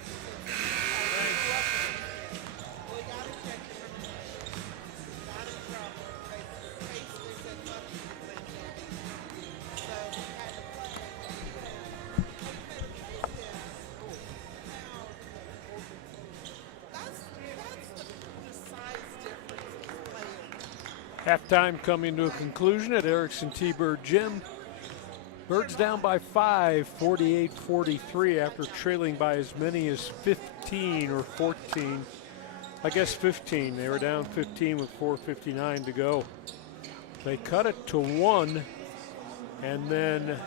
Halftime coming to a conclusion at Erickson T-Bird Gym. Birds down by 5, 48-43 after trailing by as many as 15 or 14. I guess 15. They were down 15 with 4:59 to go. They cut it to 1, and then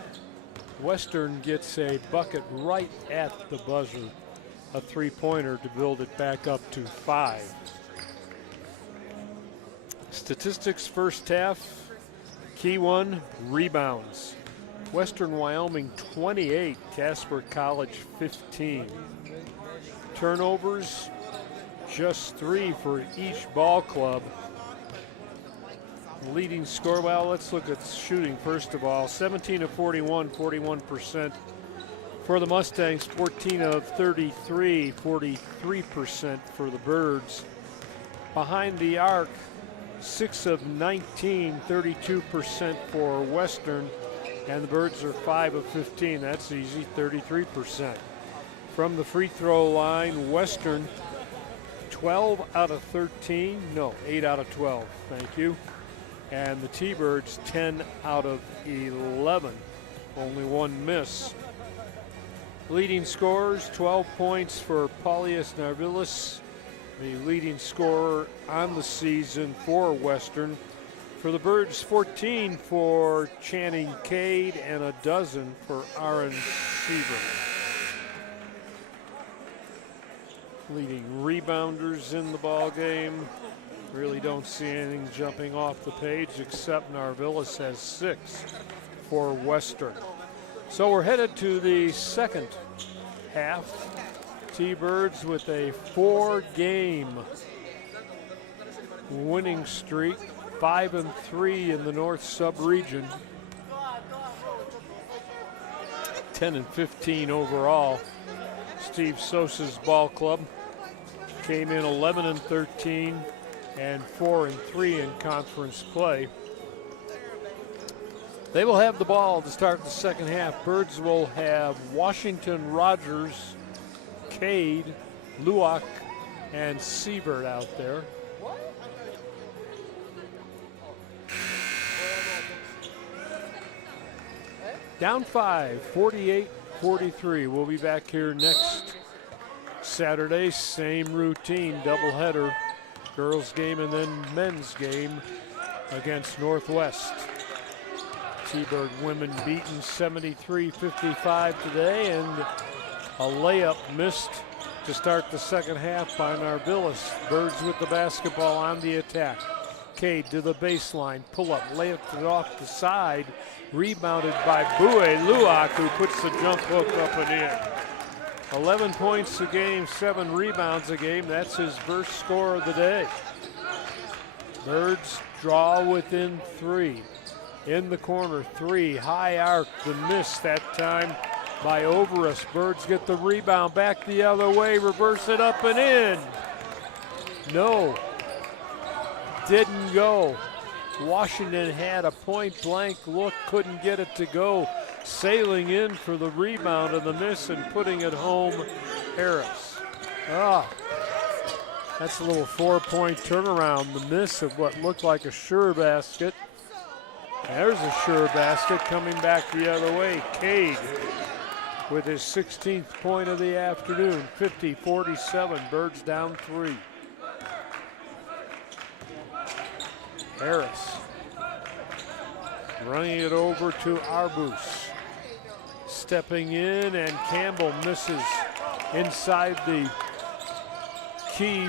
Western gets a bucket right at the buzzer, a three-pointer to build it back up to 5. Statistics first half, key one, rebounds. Western Wyoming 28, Casper College 15. Turnovers, just 3 for each ball club. Leading score, well, let's look at shooting first of all. 17 of 41, 41%. For the Mustangs, 14 of 33, 43% for the Birds. Behind the arc, 6 of 19, 32% for Western, and the Birds are 5 of 15. That's easy, 33%. From the free throw line, Western 12 out of 13, no, 8 out of 12, thank you. And the T-Birds 10 out of 11, only 1 miss. Leading scorers, 12 points for Paulius Narvilis, the leading scorer on the season for Western. For the Birds, 14 for Channing Cade and a dozen for Aaron Seaver. Leading rebounders in the ball game. Really don't see anything jumping off the page except Narvilis has 6 for Western. So we're headed to the second half. T-Birds with a 4-game winning streak, 5-3 in the North Sub-region, 10-15 overall. Steve Sosa's ball club came in 11-13 and 4-3 in conference play. They will have the ball to start the second half. Birds will have Washington, Rogers, Cade, Luak, and Siebert out there. Down 5, 48-43. We'll be back here next Saturday. Same routine, doubleheader. Girls game and then men's game against Northwest. T-Bird women beaten 73-55 today, and a layup missed to start the second half by Narvilis. Birds with the basketball on the attack. Cade to the baseline, pull up, layup it off the side, rebounded by Bue Luak, who puts the jump hook up and in. 11 points a game, 7 rebounds a game. That's his first score of the day. Birds draw within 3. In the corner, 3, high arc, the miss that time by Overus. Birds get the rebound, back the other way, reverse it up and in. No, didn't go. Washington had a point blank look, couldn't get it to go. Sailing in for the rebound and the miss and putting it home, Harris. That's a little 4-point turnaround. The miss of what looked like a sure basket. There's a sure basket coming back the other way. Cade with his 16th point of the afternoon. 50-47, Birds down 3. Harris running it over to Arbus. Stepping in, and Campbell misses inside the key.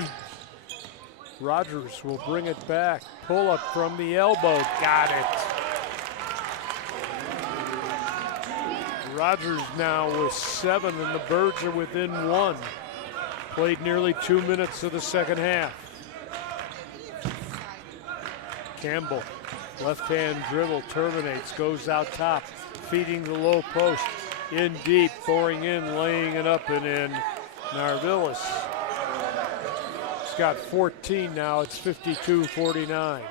Rogers will bring it back. Pull up from the elbow. Got it. Rogers now with 7, and the Birds are within 1. Played nearly 2 minutes of the second half. Campbell, left-hand dribble, terminates, goes out top, feeding the low post. In deep, pouring in, laying it up and in. Narvillis. He's got 14 now, it's 52-49.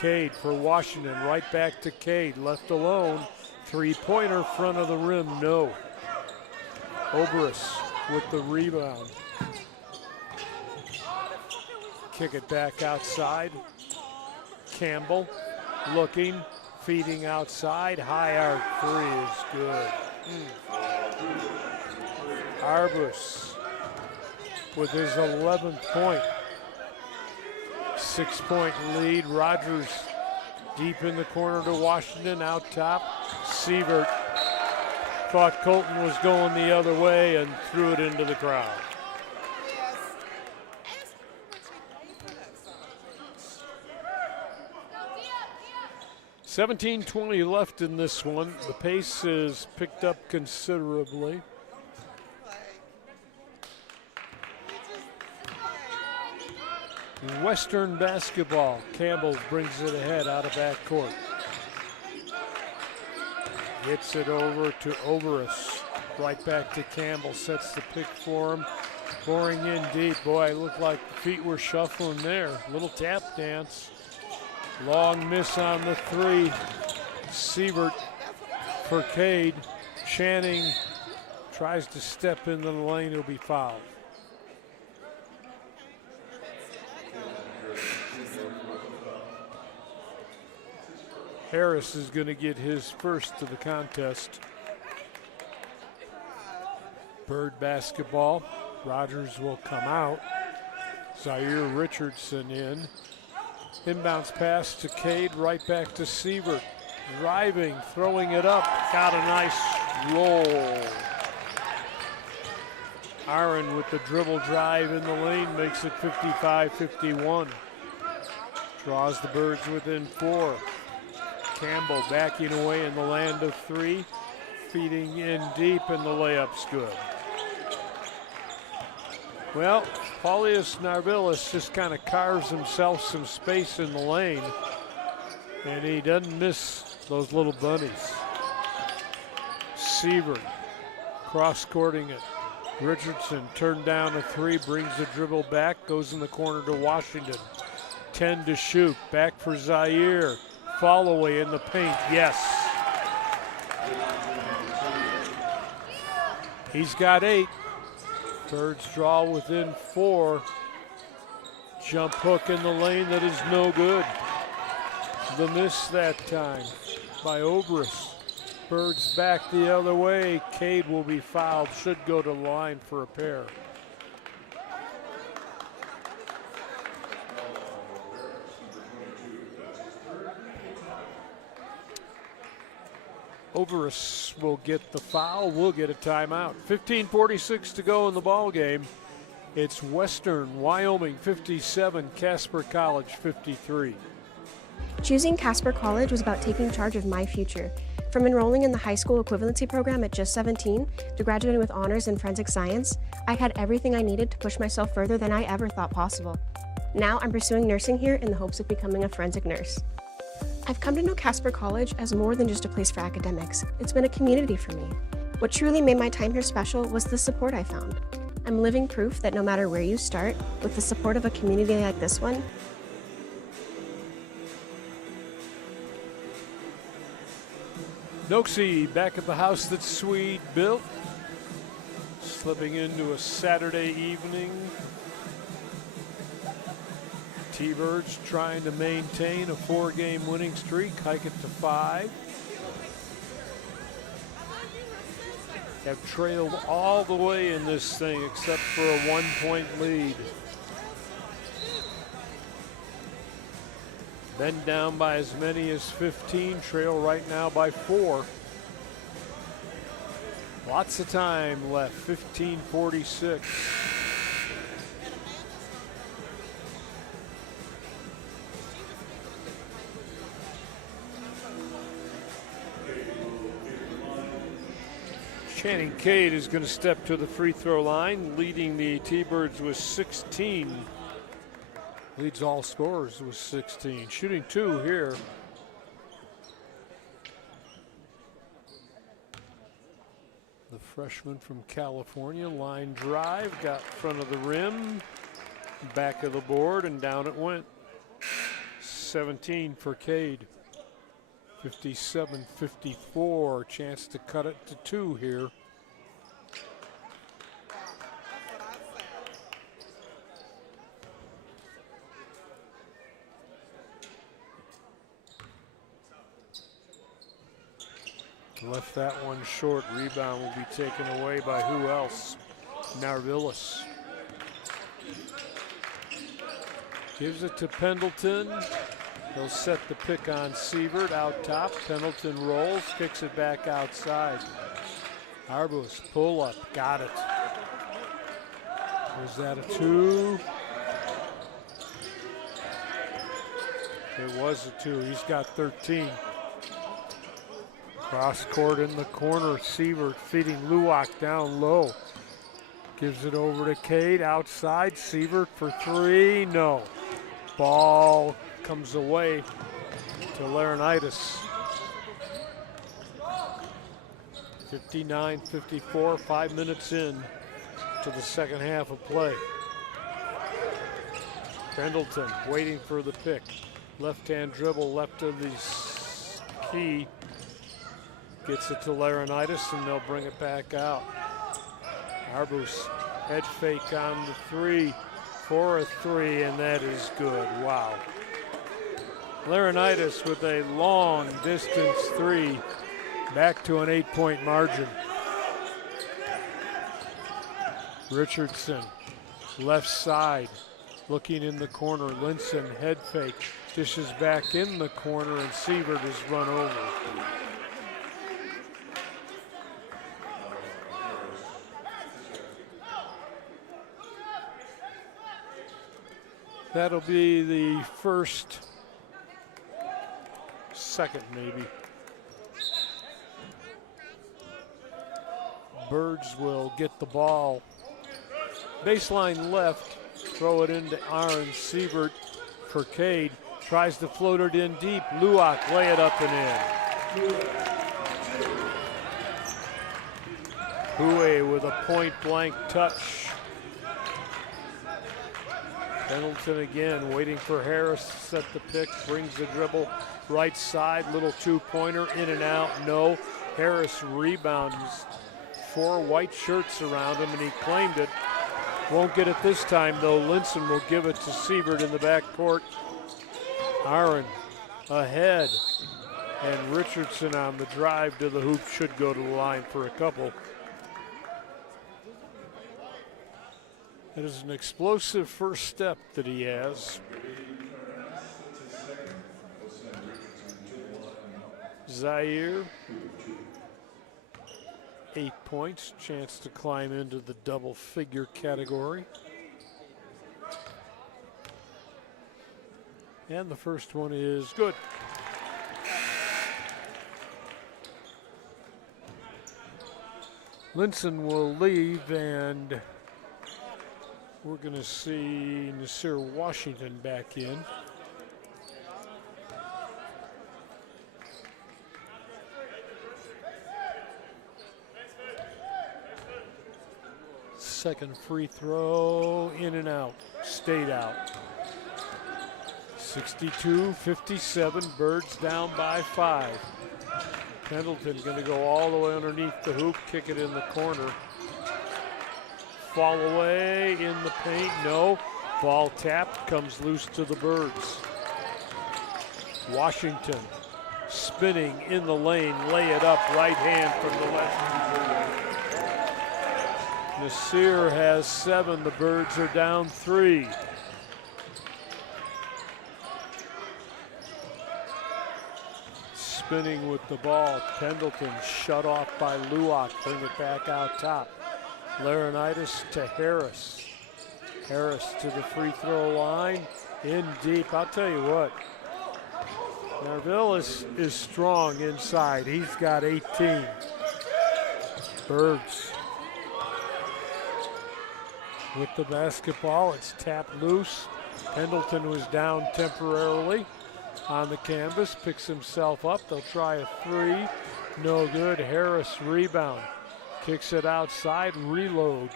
Cade for Washington, right back to Cade, left alone. Three-pointer, front of the rim, no. Oberus with the rebound. Kick it back outside. Campbell looking, feeding outside. High arc three is good. Arbus with his 11th point. 6-point lead. Rogers deep in the corner to Washington, out top. Sievert thought Colton was going the other way and threw it into the crowd. $17:20 left in this one. The pace is picked up considerably. Western basketball. Campbell brings it ahead out of backcourt. Hits it over to Oberus. Right back to Campbell. Sets the pick for him. Pouring in deep. Boy, it looked like the feet were shuffling there. Little tap dance. Long miss on the three. Sievert for Cade. Channing tries to step into the lane. He'll be fouled. Harris is going to get his first of the contest. Bird basketball. Rogers will come out. Zaire Richardson in. Inbounds pass to Cade, right back to Sievert. Driving, throwing it up, got a nice roll. Aaron with the dribble drive in the lane makes it 55-51. Draws the Birds within 4. Campbell backing away in the land of 3. Feeding in deep, and the layup's good. Well, Paulius Narvillis just kind of carves himself some space in the lane, and he doesn't miss those little bunnies. Sievert cross-courting it. Richardson turned down a 3, brings the dribble back, goes in the corner to Washington. 10 to shoot, back for Zaire. Fall away in the paint, yes. He's got 8. Birds draw within 4. Jump hook in the lane that is no good. The miss that time by Oberus. Birds back the other way. Cade will be fouled. Should go to the line for a pair. Oberus will get the foul. We'll get a timeout. 15:46 to go in the ball game. It's Western Wyoming 57, Casper College 53. Choosing Casper College was about taking charge of my future. From enrolling in the high school equivalency program at just 17 to graduating with honors in forensic science, I had everything I needed to push myself further than I ever thought possible. Now I'm pursuing nursing here in the hopes of becoming a forensic nurse. I've come to know Casper College as more than just a place for academics. It's been a community for me. What truly made my time here special was the support I found. I'm living proof that no matter where you start, with the support of a community like this one, Noxie back at the house that Swede built. Slipping into a Saturday evening. T-Birds trying to maintain a 4-game winning streak, hike it to 5. Have trailed all the way in this thing except for a 1-point lead. Been down by as many as 15, trail right now by 4. Lots of time left, 15:46. Channing Cade is going to step to the free throw line, leading the T-Birds with 16. Leads all scorers with 16. Shooting 2 here. The freshman from California, line drive, got front of the rim, back of the board, and down it went. 17 for Cade. 57-54, chance to cut it to 2 here. Left that one short. Rebound will be taken away by who else? Narvillis. Gives it to Pendleton. He'll set the pick on Sievert out top. Pendleton rolls, kicks it back outside. Arbus, pull up, got it. Was that a 2? It was a 2. He's got 13. Cross court in the corner. Sievert feeding Luwak down low. Gives it over to Cade outside. Sievert for 3. No. Ball comes away to Laurinaitis. 59-54, 5 minutes in to the second half of play. Pendleton waiting for the pick. Left-hand dribble left of the key. Gets it to Laurinaitis and they'll bring it back out. Arbus, head fake on the 3 for a 3, and that is good. Wow. Laurinaitis with a long distance 3, back to an 8-point margin. Richardson, left side, looking in the corner. Linson, head fake, dishes back in the corner, and Sievert is run over. That'll be the second maybe. Birds will get the ball. Baseline left, throw it into Aaron. Sievert for Cade. Tries to float it in deep. Luwak, lay it up and in. Houé with a point blank touch. Pendleton again, waiting for Harris to set the pick, brings the dribble right side, little 2-pointer, in and out, no. Harris rebounds, 4 white shirts around him, and he claimed it. Won't get it this time, though. Linson will give it to Sievert in the backcourt. Aaron ahead, and Richardson on the drive to the hoop should go to the line for a couple. It is an explosive first step that he has. Zaire, 8 points, chance to climb into the double figure category. And the first one is good. Linson will leave, and we're going to see Nasir Washington back in. Second free throw, in and out, stayed out. 62-57, Birds down by 5. Pendleton going to go all the way underneath the hoop, kick it in the corner. Fall away in the paint, no. Ball tapped, comes loose to the Birds. Washington spinning in the lane, lay it up, right hand from the left. Nasir has 7, the Birds are down 3. Spinning with the ball, Pendleton shut off by Luak, bring it back out top. Laurinaitis to Harris. Harris to the free throw line, in deep. I'll tell you what, Narville is strong inside. He's got 18. Birds with the basketball. It's tapped loose. Pendleton was down temporarily on the canvas, picks himself up. They'll try a 3. No good. Harris rebound. Kicks it outside. Reload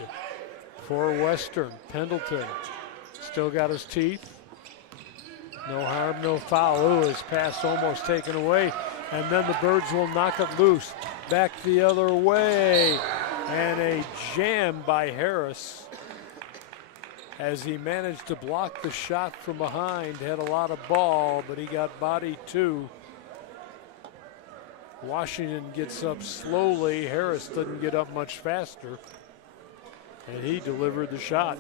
for Western. Pendleton still got his teeth. No harm, no foul. Ooh, his pass almost taken away. And then the Birds will knock it loose. Back the other way. And a jam by Harris as he managed to block the shot from behind. Had a lot of ball, but he got bodied too. Washington gets up slowly. Harris doesn't get up much faster. And he delivered the shot.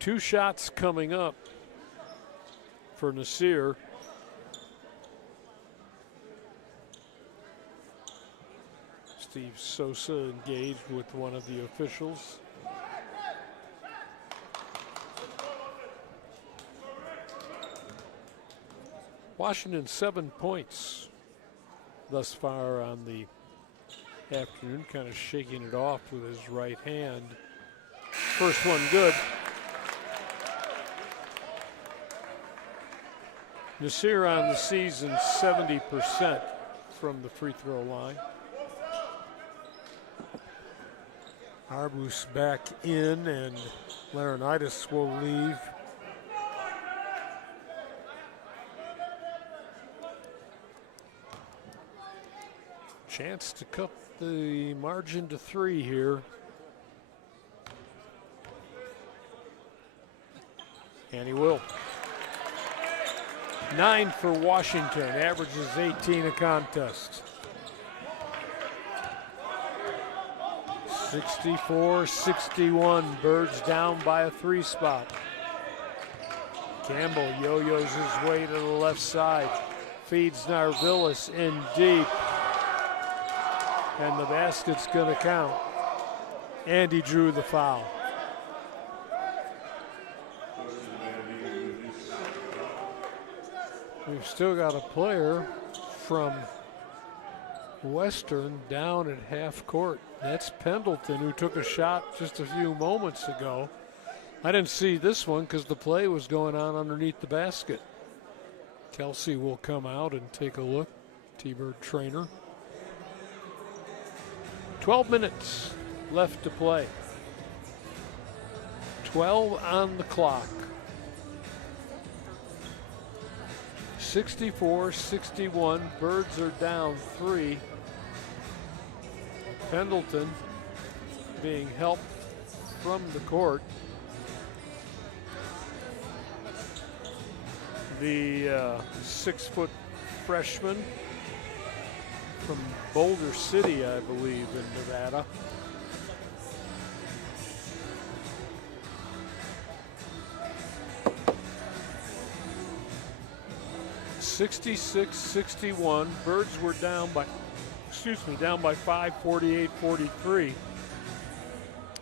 2 shots coming up for Nasir. Steve Sosa engaged with one of the officials. Washington 7 points thus far on the afternoon, kind of shaking it off with his right hand. First one good. Nasir on the season 70% from the free throw line. Arbus back in and Laurinaitis will leave. Chance to cut the margin to 3 here. And he will. 9 for Washington, averages 18 a contest. 64-61, Birds down by a 3 spot. Campbell yo-yos his way to the left side, feeds Narvillis in deep, and the basket's gonna count. And he drew the foul. We've still got a player from Western down at half court. That's Pendleton, who took a shot just a few moments ago. I didn't see this one because the play was going on underneath the basket. Kelsey will come out and take a look. T-Bird trainer. 12 minutes left to play. 12 on the clock. 64-61, Birds are down 3. Pendleton being helped from the court. The 6-foot freshman from Boulder City, I believe, in Nevada. (66-61). Birds were down by 5, 48-43.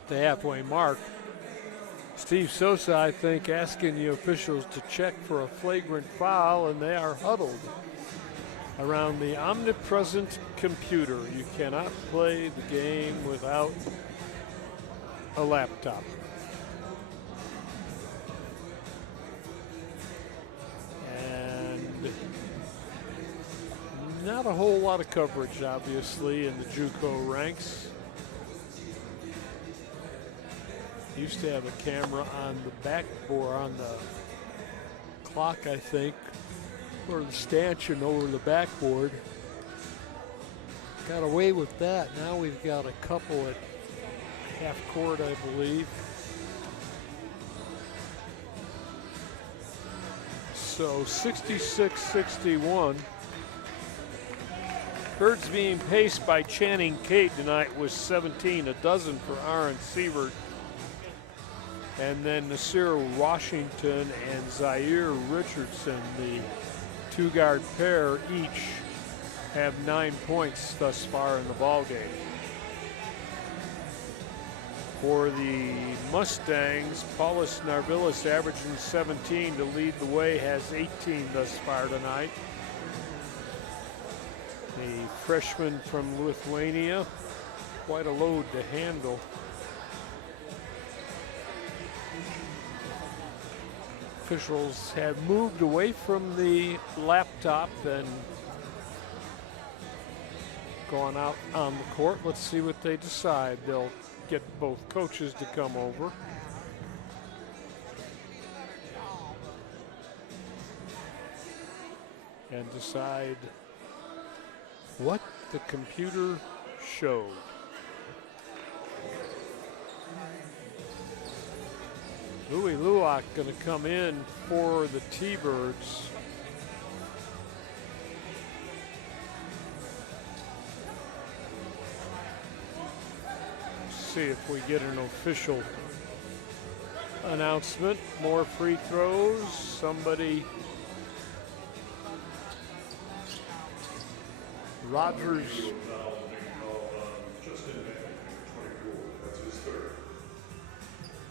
The halfway mark. Steve Sosa, I think, asking the officials to check for a flagrant foul, and they are huddled around the omnipresent computer. You cannot play the game without a laptop. And not a whole lot of coverage, obviously, in the JUCO ranks. Used to have a camera on the backboard, on the clock, I think, or the stanchion over the backboard. Got away with that. Now we've got a couple at half court, I believe. So 66-61. Birds being paced by Channing Cade tonight with 17, a dozen for Aaron Sievert. And then Nasir Washington and Zaire Richardson, the two-guard pair, each have 9 points thus far in the ballgame. For the Mustangs, Paulus Narvilis averaging 17 to lead the way, has 18 thus far tonight. The freshman from Lithuania, quite a load to handle. Officials have moved away from the laptop and gone out on the court. Let's see what they decide. They'll get both coaches to come over. And decide what the computer showed. Louis Luak going to come in for the T-Birds. See if we get an official announcement. More free throws. Somebody. Rogers.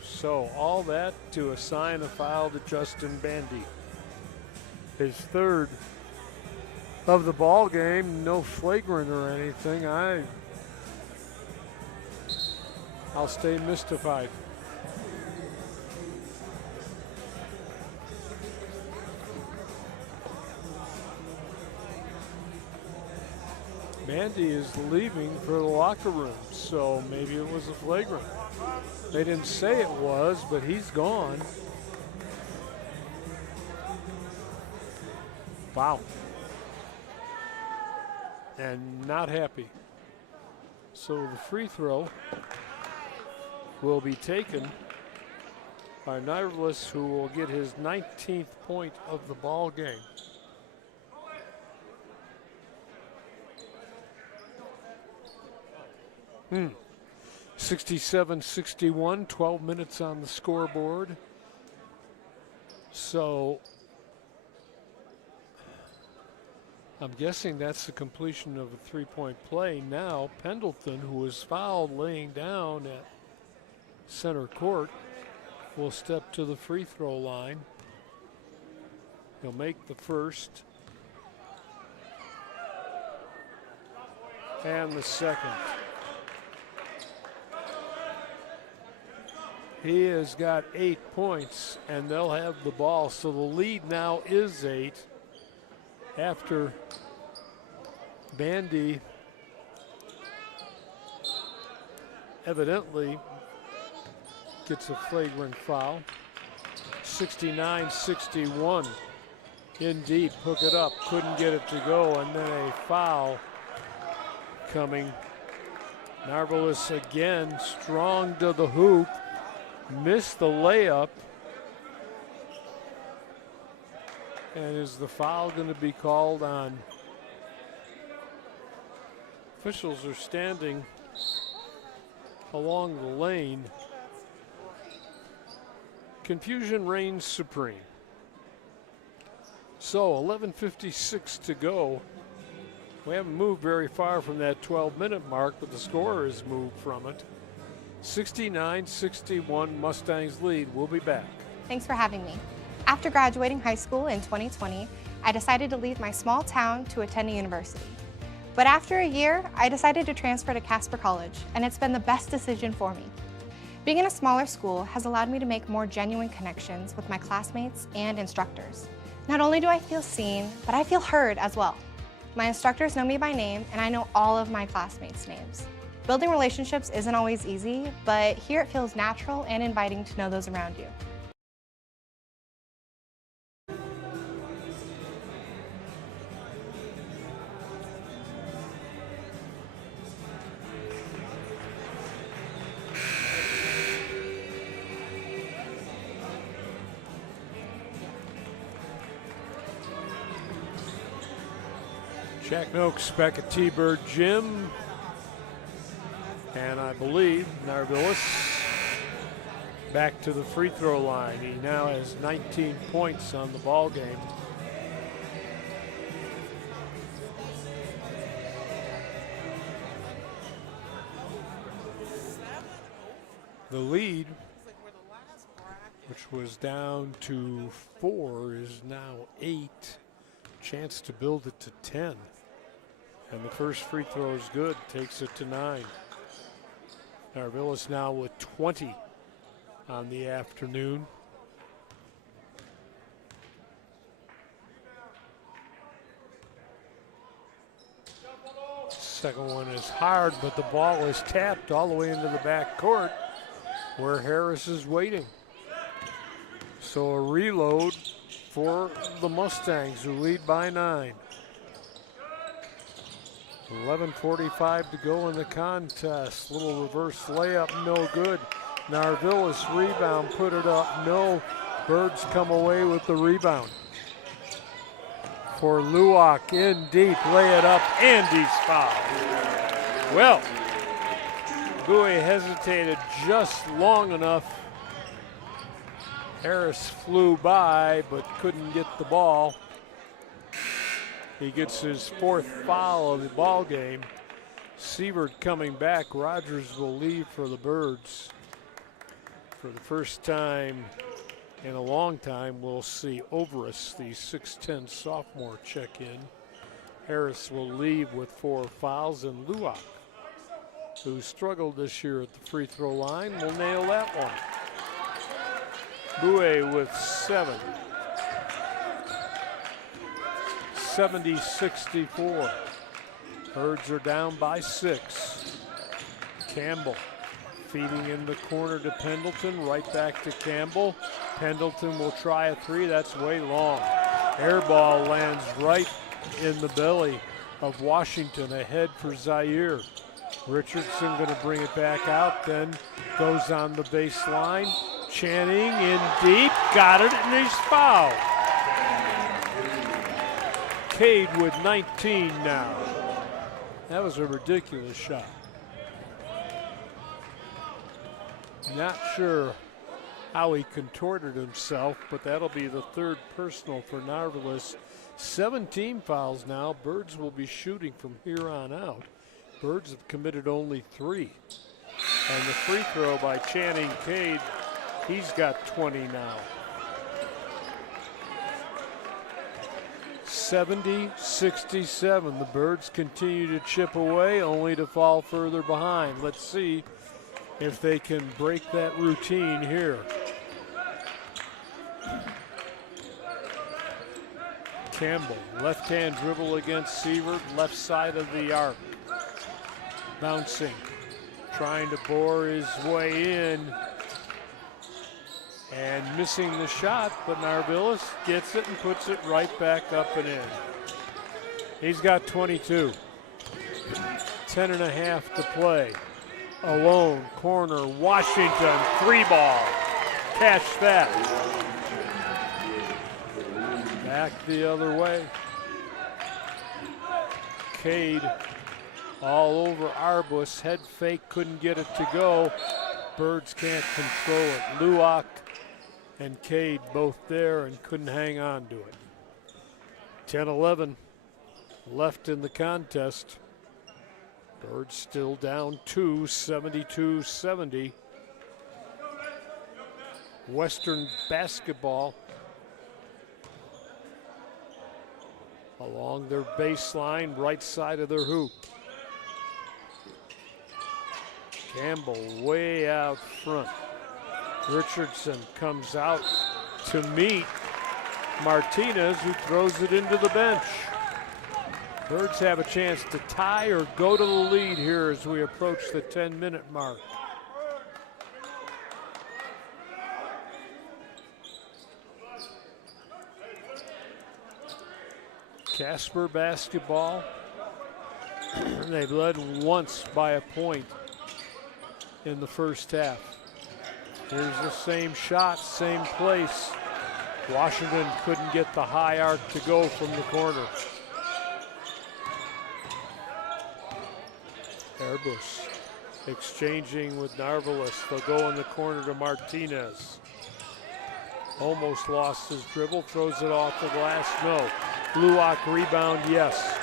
So all that to assign a foul to Justin Bandy. His third of the ball game. No flagrant or anything. I'll stay mystified. Bandy is leaving for the locker room, so maybe it was a flagrant. They didn't say it was, but he's gone. Wow. And not happy. So the free throw will be taken by Narvilis, who will get his 19th point of the ball game. Hmm. 67-61, 12 minutes on the scoreboard. So I'm guessing that's the completion of a three-point play. Now Pendleton, who was fouled laying down at center court, will step to the free throw line. He'll make the first and the second. He has got 8 points, and they'll have the ball. So the lead now is 8 after Bandy evidently gets a flagrant foul. 69-61. In deep, hook it up, couldn't get it to go, and then a foul coming. Narvilis again, strong to the hoop. Missed the layup. And is the foul going to be called on? Officials are standing along the lane. Confusion reigns supreme. So 11:56 to go. We haven't moved very far from that 12-minute mark, but the score has moved from it. 69-61, Mustangs lead. We'll be back. Thanks for having me. After graduating high school in 2020, I decided to leave my small town to attend a university. But after a year, I decided to transfer to Casper College, and it's been the best decision for me. Being in a smaller school has allowed me to make more genuine connections with my classmates and instructors. Not only do I feel seen, but I feel heard as well. My instructors know me by name, and I know all of my classmates' names. Building relationships isn't always easy, but here it feels natural and inviting to know those around you. Jack Noakes back at T-Bird Gym. And I believe Narvillis back to the free throw line. He now has 19 points on the ball game. The lead, which was down to 4, is now 8. Chance to build it to 10. And the first free throw is good, takes it to 9. Narvillis now with 20 on the afternoon. Second one is hard, but the ball is tapped all the way into the back court where Harris is waiting. So a reload for the Mustangs, who lead by 9. 11:45 to go in the contest. Little reverse layup, no good. Narvillis rebound, put it up, no. Birds come away with the rebound. For Luwak in deep, lay it up, and he's fouled. Well, Bowie hesitated just long enough. Harris flew by, but couldn't get the ball. He gets his 4th foul of the ball game. Sievert coming back. Rogers will leave for the Birds. For the first time in a long time, we'll see Overus, the 6'10 sophomore, check in. Harris will leave with 4 fouls, and Luwak, who struggled this year at the free throw line, will nail that one. Bowie with 7. 70-64. Birds are down by 6. Campbell feeding in the corner to Pendleton, right back to Campbell. Pendleton will try a 3, that's way long. Air ball lands right in the belly of Washington, ahead for Zaire. Richardson going to bring it back out, then goes on the baseline. Channing in deep, got it, and he's fouled. Cade with 19 now. That was a ridiculous shot. Not sure how he contorted himself, but that'll be the 3rd personal for Narvillis. 17 fouls now. Birds will be shooting from here on out. Birds have committed only 3. And the free throw by Channing Cade, he's got 20 now. 70-67. The Birds continue to chip away, only to fall further behind. Let's see if they can break that routine here. Campbell, left-hand dribble against Sievert, left side of the arc. Bouncing, trying to bore his way in. And missing the shot, but Narvillis gets it and puts it right back up and in. He's got 22. 10.5 to play. Alone, corner, Washington, 3 ball. Catch that. Back the other way. Cade all over Arbus, head fake, couldn't get it to go. Birds can't control it. Luwak and Cade both there and couldn't hang on to it. 10-11 left in the contest. Birds still down 2, 72-70. Western basketball along their baseline, right side of their hoop. Campbell way out front. Richardson comes out to meet Martinez, who throws it into the bench. Birds have a chance to tie or go to the lead here as we approach the 10-minute mark. Casper basketball. They've led once by a point in the first half. Here's the same shot, same place. Washington couldn't get the high arc to go from the corner. Airbus exchanging with Narvalis. They'll go in the corner to Martinez. Almost lost his dribble, throws it off the glass, no. Luwak rebound, yes.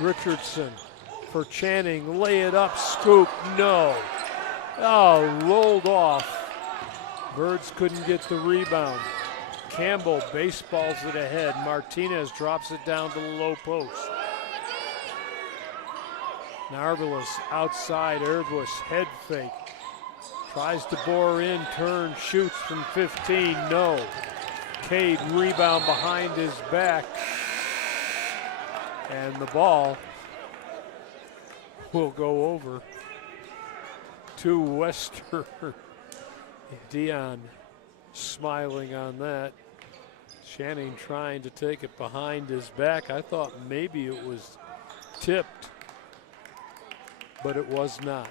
Richardson for Channing, lay it up, scoop, no. Oh, rolled off. Birds couldn't get the rebound. Campbell baseballs it ahead. Martinez drops it down to the low post. Narvalis outside, Airbus head fake. Tries to bore in, turn, shoots from 15, no. Cade rebound behind his back. And the ball will go over to Western. Dion smiling on that. Channing trying to take it behind his back. I thought maybe it was tipped, but it was not.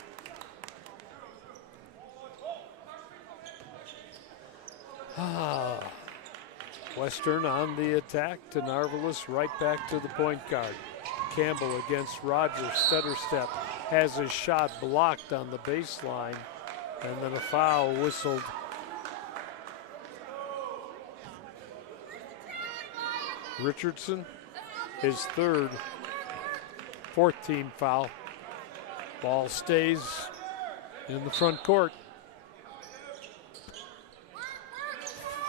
Western on the attack to Narvalis, right back to the point guard. Campbell against Rogers, stutter step, has his shot blocked on the baseline, and then a foul whistled. Richardson, his third, 14th foul. Ball stays in the front court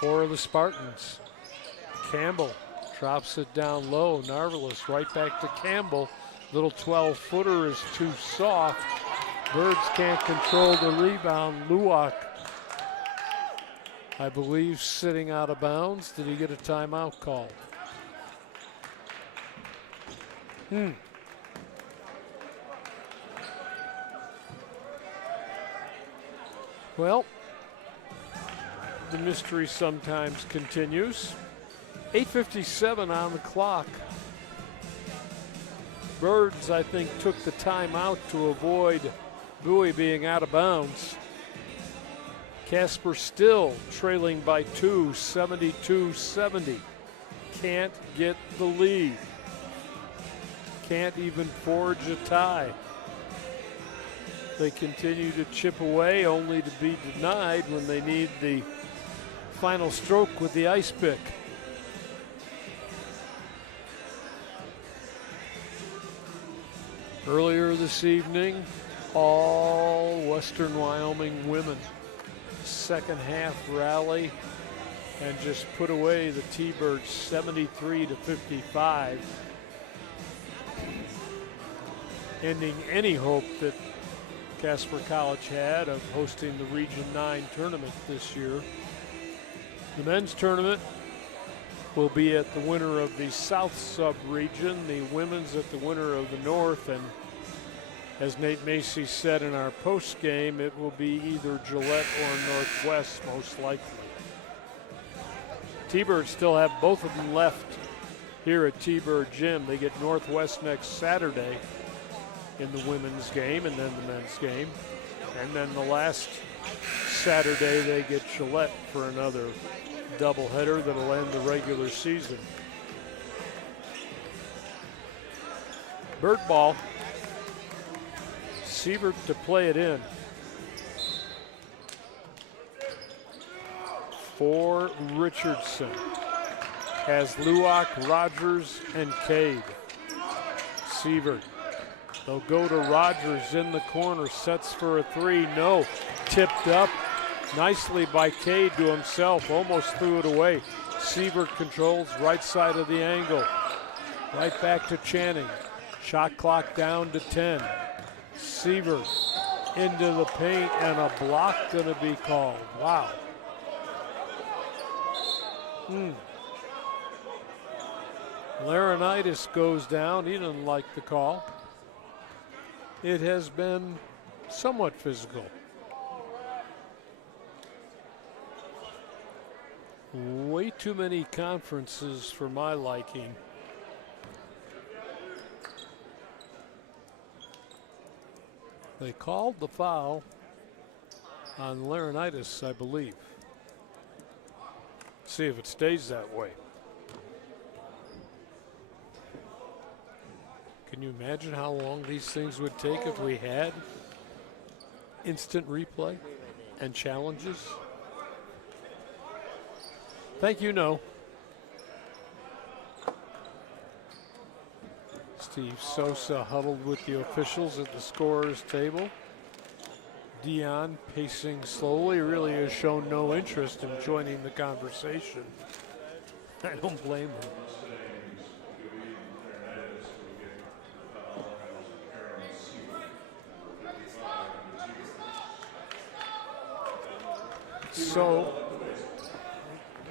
for the Spartans. Campbell drops it down low. Narvalis right back to Campbell. Little 12-footer is too soft. Birds can't control the rebound. Luwak, I believe, sitting out of bounds. Did he get a timeout called? Well, the mystery sometimes continues. 8:57 on the clock. Birds, I think, took the timeout to avoid Bowie being out of bounds. Casper still trailing by 2, 72-70. Can't get the lead. Can't even forge a tie. They continue to chip away, only to be denied when they need the final stroke with the ice pick. Earlier this evening, all Western Wyoming women. Second half rally and just put away the T-Birds 73-55. Ending any hope that Casper College had of hosting the Region 9 tournament this year. The men's tournament will be at the winner of the South sub-region, the women's at the winner of the North, and as Nate Macy said in our post game, it will be either Gillette or Northwest most likely. T-Birds still have both of them left here at T-Bird Gym. They get Northwest next Saturday in the women's game and then the men's game. And then the last Saturday they get Gillette for another doubleheader that'll end the regular season. Bird ball. Sievert to play it in. For Richardson. Has Luwak, Rogers, and Cade. Sievert. They'll go to Rogers in the corner, sets for a three, no. Tipped up nicely by Cade to himself, almost threw it away. Sievert controls right side of the angle. Right back to Channing. Shot clock down to 10. Sievert into the paint and a block gonna be called. Wow. Laronitis goes down, he doesn't like the call. It has been somewhat physical. Way too many conferences for my liking. They called the foul on Laronitis, I believe. See if it stays that way. Can you imagine how long these things would take if we had instant replay and challenges? Thank you, no. Steve Sosa huddled with the officials at the scorer's table. Dion pacing slowly, really has shown no interest in joining the conversation. I don't blame him. So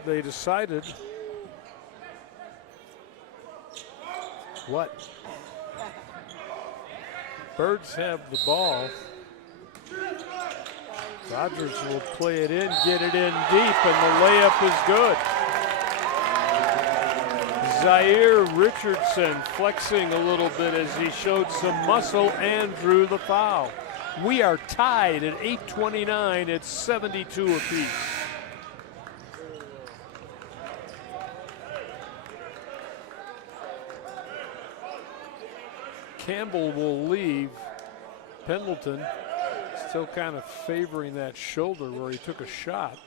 they decided what? Birds have the ball. Rogers will play it in, get it in deep, and the layup is good. Zaire Richardson flexing a little bit as he showed some muscle and drew the foul. We are tied at 8:29 at 72 apiece. Campbell will leave. Pendleton, still kind of favoring that shoulder where he took a shot,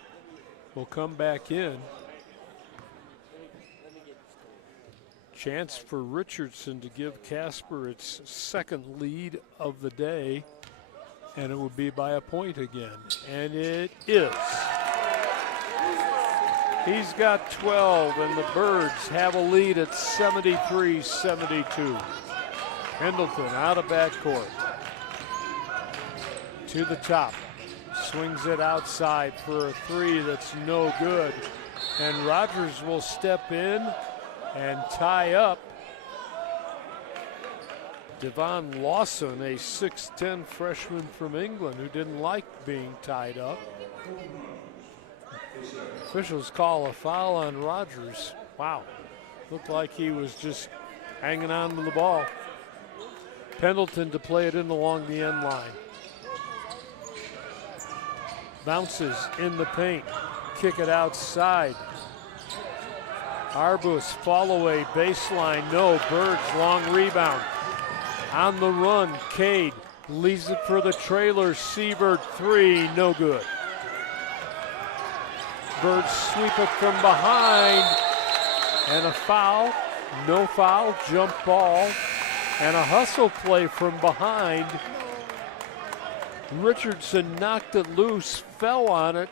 will come back in. Chance for Richardson to give Casper its second lead of the day, and it would be by a point again, and it is. He's got 12, and the Birds have a lead at 73-72. Pendleton out of backcourt. To the top. Swings it outside for a three that's no good. And Rogers will step in and tie up. Devon Lawson, a 6'10 freshman from England who didn't like being tied up. Officials call a foul on Rogers. Wow. Looked like he was just hanging on to the ball. Pendleton to play it in along the end line. Bounces in the paint. Kick it outside. Arbus, fall away, baseline, no. Birds, long rebound. On the run, Cade leaves it for the trailer. Sievert, three, no good. Birds sweep it from behind. And a foul, no foul, jump ball. And a hustle play from behind. Richardson knocked it loose, fell on it,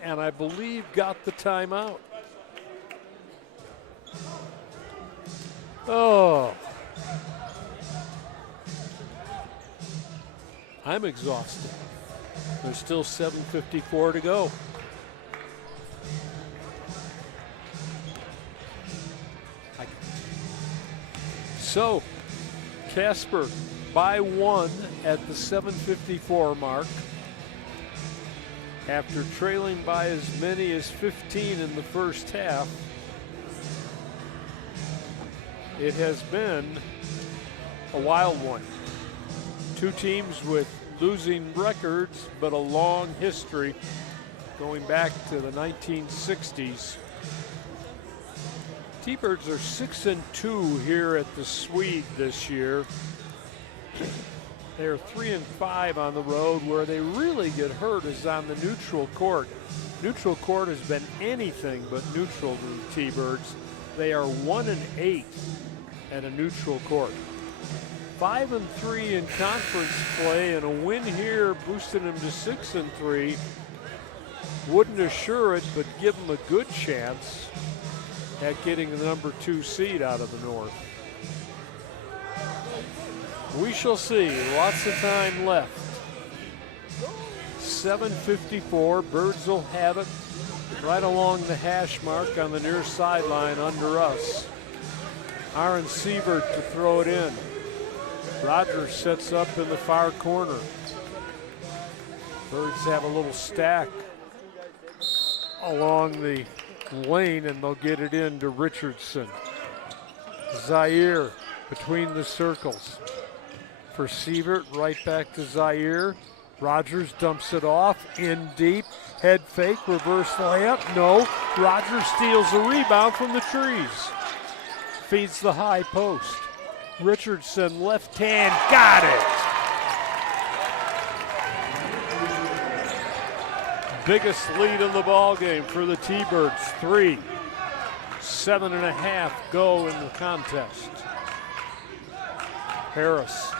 and I believe got the timeout. Oh. I'm exhausted. There's still 7:54 to go. So, Casper by one at the 7:54 mark. After trailing by as many as 15 in the first half, it has been a wild one. Two teams with losing records, but a long history going back to the 1960s. T-Birds are 6-2 here at the Swede this year. They're 3-5 on the road. Where they really get hurt is on the neutral court. Neutral court has been anything but neutral to the T-Birds. They are 1-8 at a neutral court. 5-3 in conference play, and a win here boosted them to 6-3. Wouldn't assure it, but give them a good chance at getting the number 2 seed out of the North. We shall see. Lots of time left. 7:54. Birds will have it right along the hash mark on the near sideline under us. Aaron Sievert to throw it in. Rogers sets up in the far corner. Birds have a little stack along the lane, and they'll get it in to Richardson. Zaire between the circles. For Sievert, right back to Zaire. Rogers dumps it off, in deep, head fake, reverse layup, no. Rogers steals a rebound from the trees. Feeds the high post. Richardson, left hand, got it. Biggest lead in the ball game for the T-Birds, 3. 7.5 go in the contest. Harris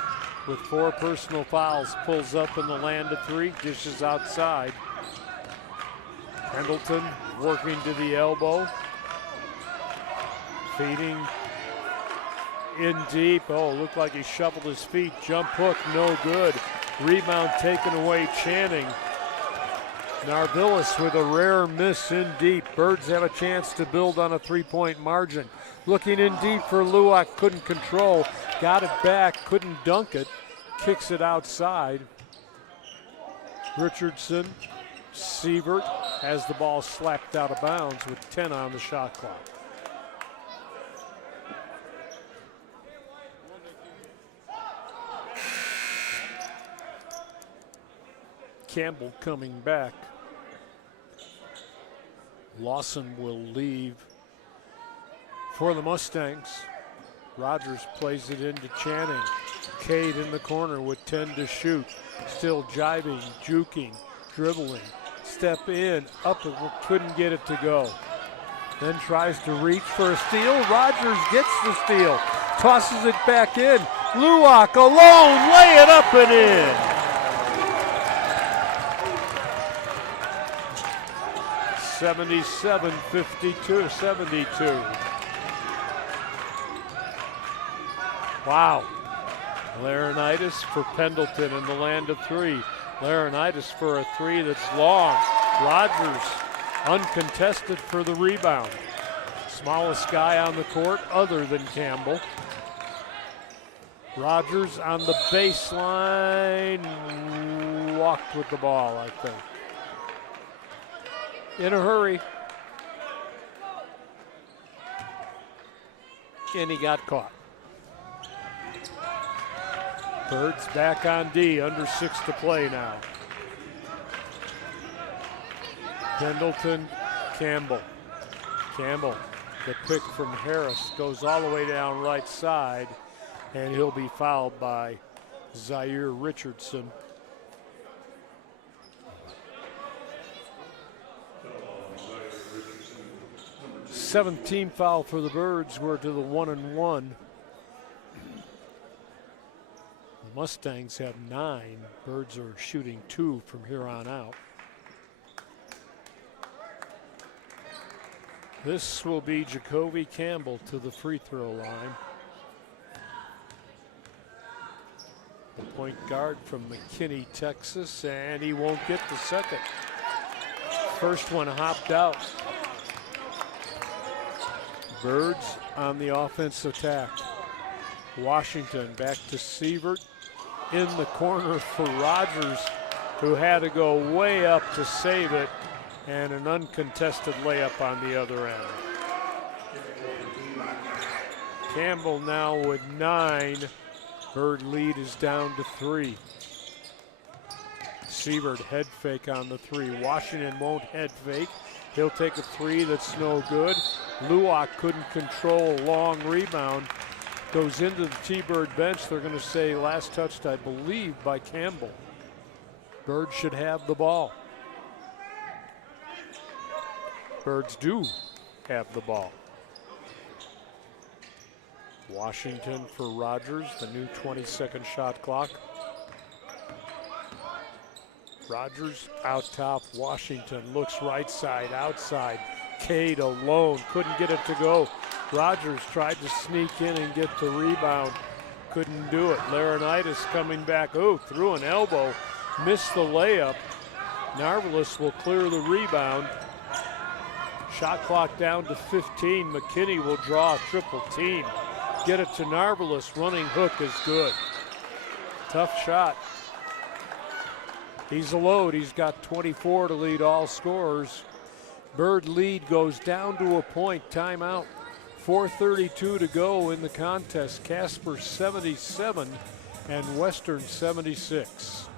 with 4 personal fouls pulls up in the land of 3, dishes outside. Pendleton working to the elbow. Feeding in deep. Oh, looked like he shuffled his feet. Jump hook, no good. Rebound taken away, Channing. Narvillis with a rare miss in deep. Birds have a chance to build on a 3-point margin. Looking in deep for Luwak, couldn't control. Got it back, couldn't dunk it. Kicks it outside. Richardson, Sievert has the ball slapped out of bounds with 10 on the shot clock. Campbell coming back. Lawson will leave for the Mustangs. Rogers plays it into Channing. Cade in the corner with 10 to shoot. Still jiving, juking, dribbling. Step in, up it, couldn't get it to go. Then tries to reach for a steal. Rogers gets the steal. Tosses it back in. Luwak alone, lay it up and in. 77-52, 72. Wow. Laurinaitis for Pendleton in the land of 3. Laurinaitis for a 3 that's long. Rogers uncontested for the rebound. Smallest guy on the court other than Campbell. Rogers on the baseline, walked with the ball, I think. In a hurry. And he got caught. Birds back on D, under 6 to play now. Pendleton, Campbell. Campbell, the pick from Harris, goes all the way down right side, and he'll be fouled by Zaire Richardson. Seventh team foul for the Birds. We're to the 1-and-1. The Mustangs have 9. Birds are shooting 2 from here on out. This will be Jacoby Campbell to the free throw line. The point guard from McKinney, Texas, and he won't get the second. First one hopped out. Birds on the offensive attack. Washington back to Sievert in the corner for Rogers, who had to go way up to save it, and an uncontested layup on the other end. Campbell now with 9. Bird lead is down to 3. Sievert head fake on the 3. Washington won't head fake. He'll take a 3 that's no good. Luwak couldn't control a long rebound. Goes into the T-Bird bench. They're going to say last touched, I believe, by Campbell. Birds should have the ball. Birds do have the ball. Washington for Rogers, the new 20-second shot clock. Rogers out top, Washington looks right side, outside. Cade alone, couldn't get it to go. Rogers tried to sneak in and get the rebound, couldn't do it. Laurinaitis coming back, through an elbow, missed the layup. Narvillis will clear the rebound. Shot clock down to 15. McKinney will draw a triple team. Get it to Narvillis, running hook is good. Tough shot. He's a load, he's got 24 to lead all scorers. Bird lead goes down to a point, timeout. 4:32 to go in the contest. Casper 77 and Western 76.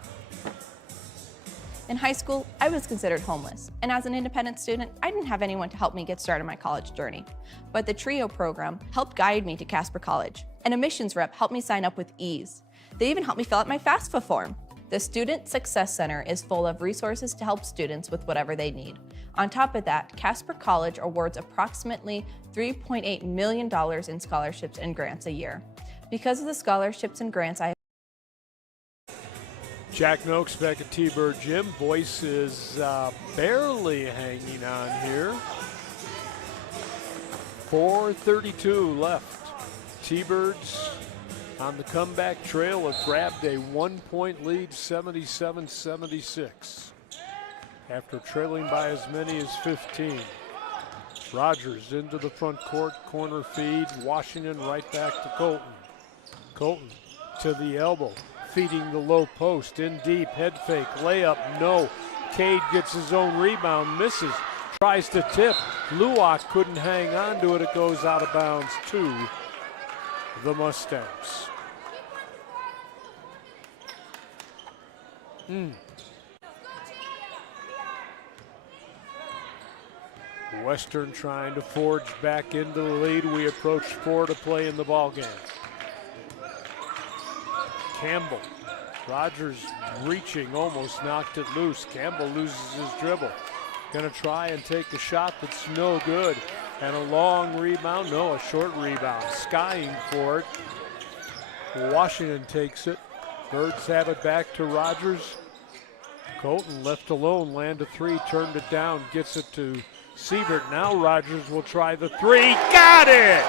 In high school, I was considered homeless, and as an independent student, I didn't have anyone to help me get started my college journey. But the TRIO program helped guide me to Casper College. An admissions rep helped me sign up with ease. They even helped me fill out my FAFSA form. The Student Success Center is full of resources to help students with whatever they need. On top of that, Casper College awards approximately $3.8 million in scholarships and grants a year. Because of the scholarships and grants Jack Noakes back at T-Bird Gym. Boyce is barely hanging on here. 4:32 left. T-Birds on the comeback trail have grabbed a 1-point lead, 77-76. After trailing by as many as 15. Rogers into the front court, corner feed. Washington right back to Colton. Colton to the elbow, feeding the low post, in deep, head fake, layup, no. Cade gets his own rebound, misses, tries to tip. Luwak couldn't hang on to it. It goes out of bounds to the Mustangs. Western trying to forge back into the lead. We approach 4 to play in the ball game. Campbell, Rogers reaching, almost knocked it loose. Campbell loses his dribble. Gonna try and take a shot that's no good. And a long rebound, no, a short rebound. Skying for it. Washington takes it. Birds have it back to Rogers. Colton left alone, land a 3, turned it down, gets it to Siebert. Now Rogers will try the 3, got it!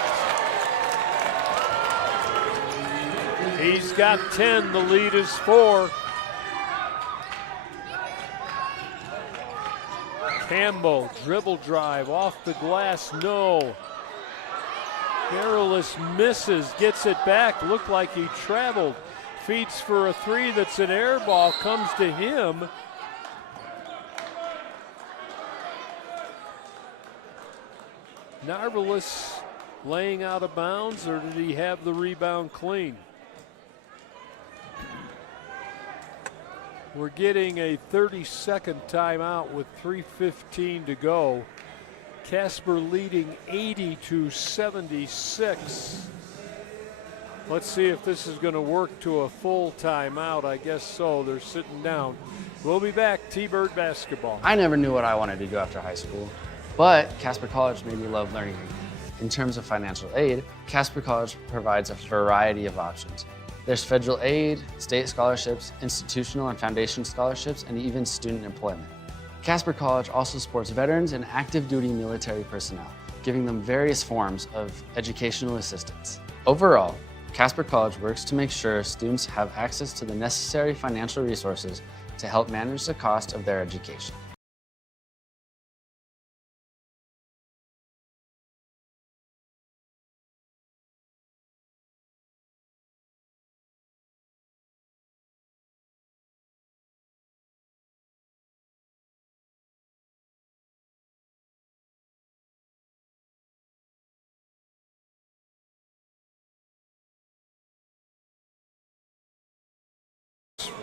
He's got 10, the lead is 4. Campbell, dribble drive, off the glass, no. Harrellis misses, gets it back, looked like he traveled. Feeds for a 3 that's an air ball, comes to him. Narvalis laying out of bounds, or did he have the rebound clean? We're getting a 30-second timeout with 3:15 to go. Casper leading 80-76. Let's see if this is going to work to a full timeout. I guess so. They're sitting down. We'll be back. T-Bird basketball. I never knew what I wanted to do after high school, but Casper College made me love learning again. In terms of financial aid, Casper College provides a variety of options. There's federal aid, state scholarships, institutional and foundation scholarships, and even student employment. Casper College also supports veterans and active duty military personnel, giving them various forms of educational assistance. Overall, Casper College works to make sure students have access to the necessary financial resources to help manage the cost of their education.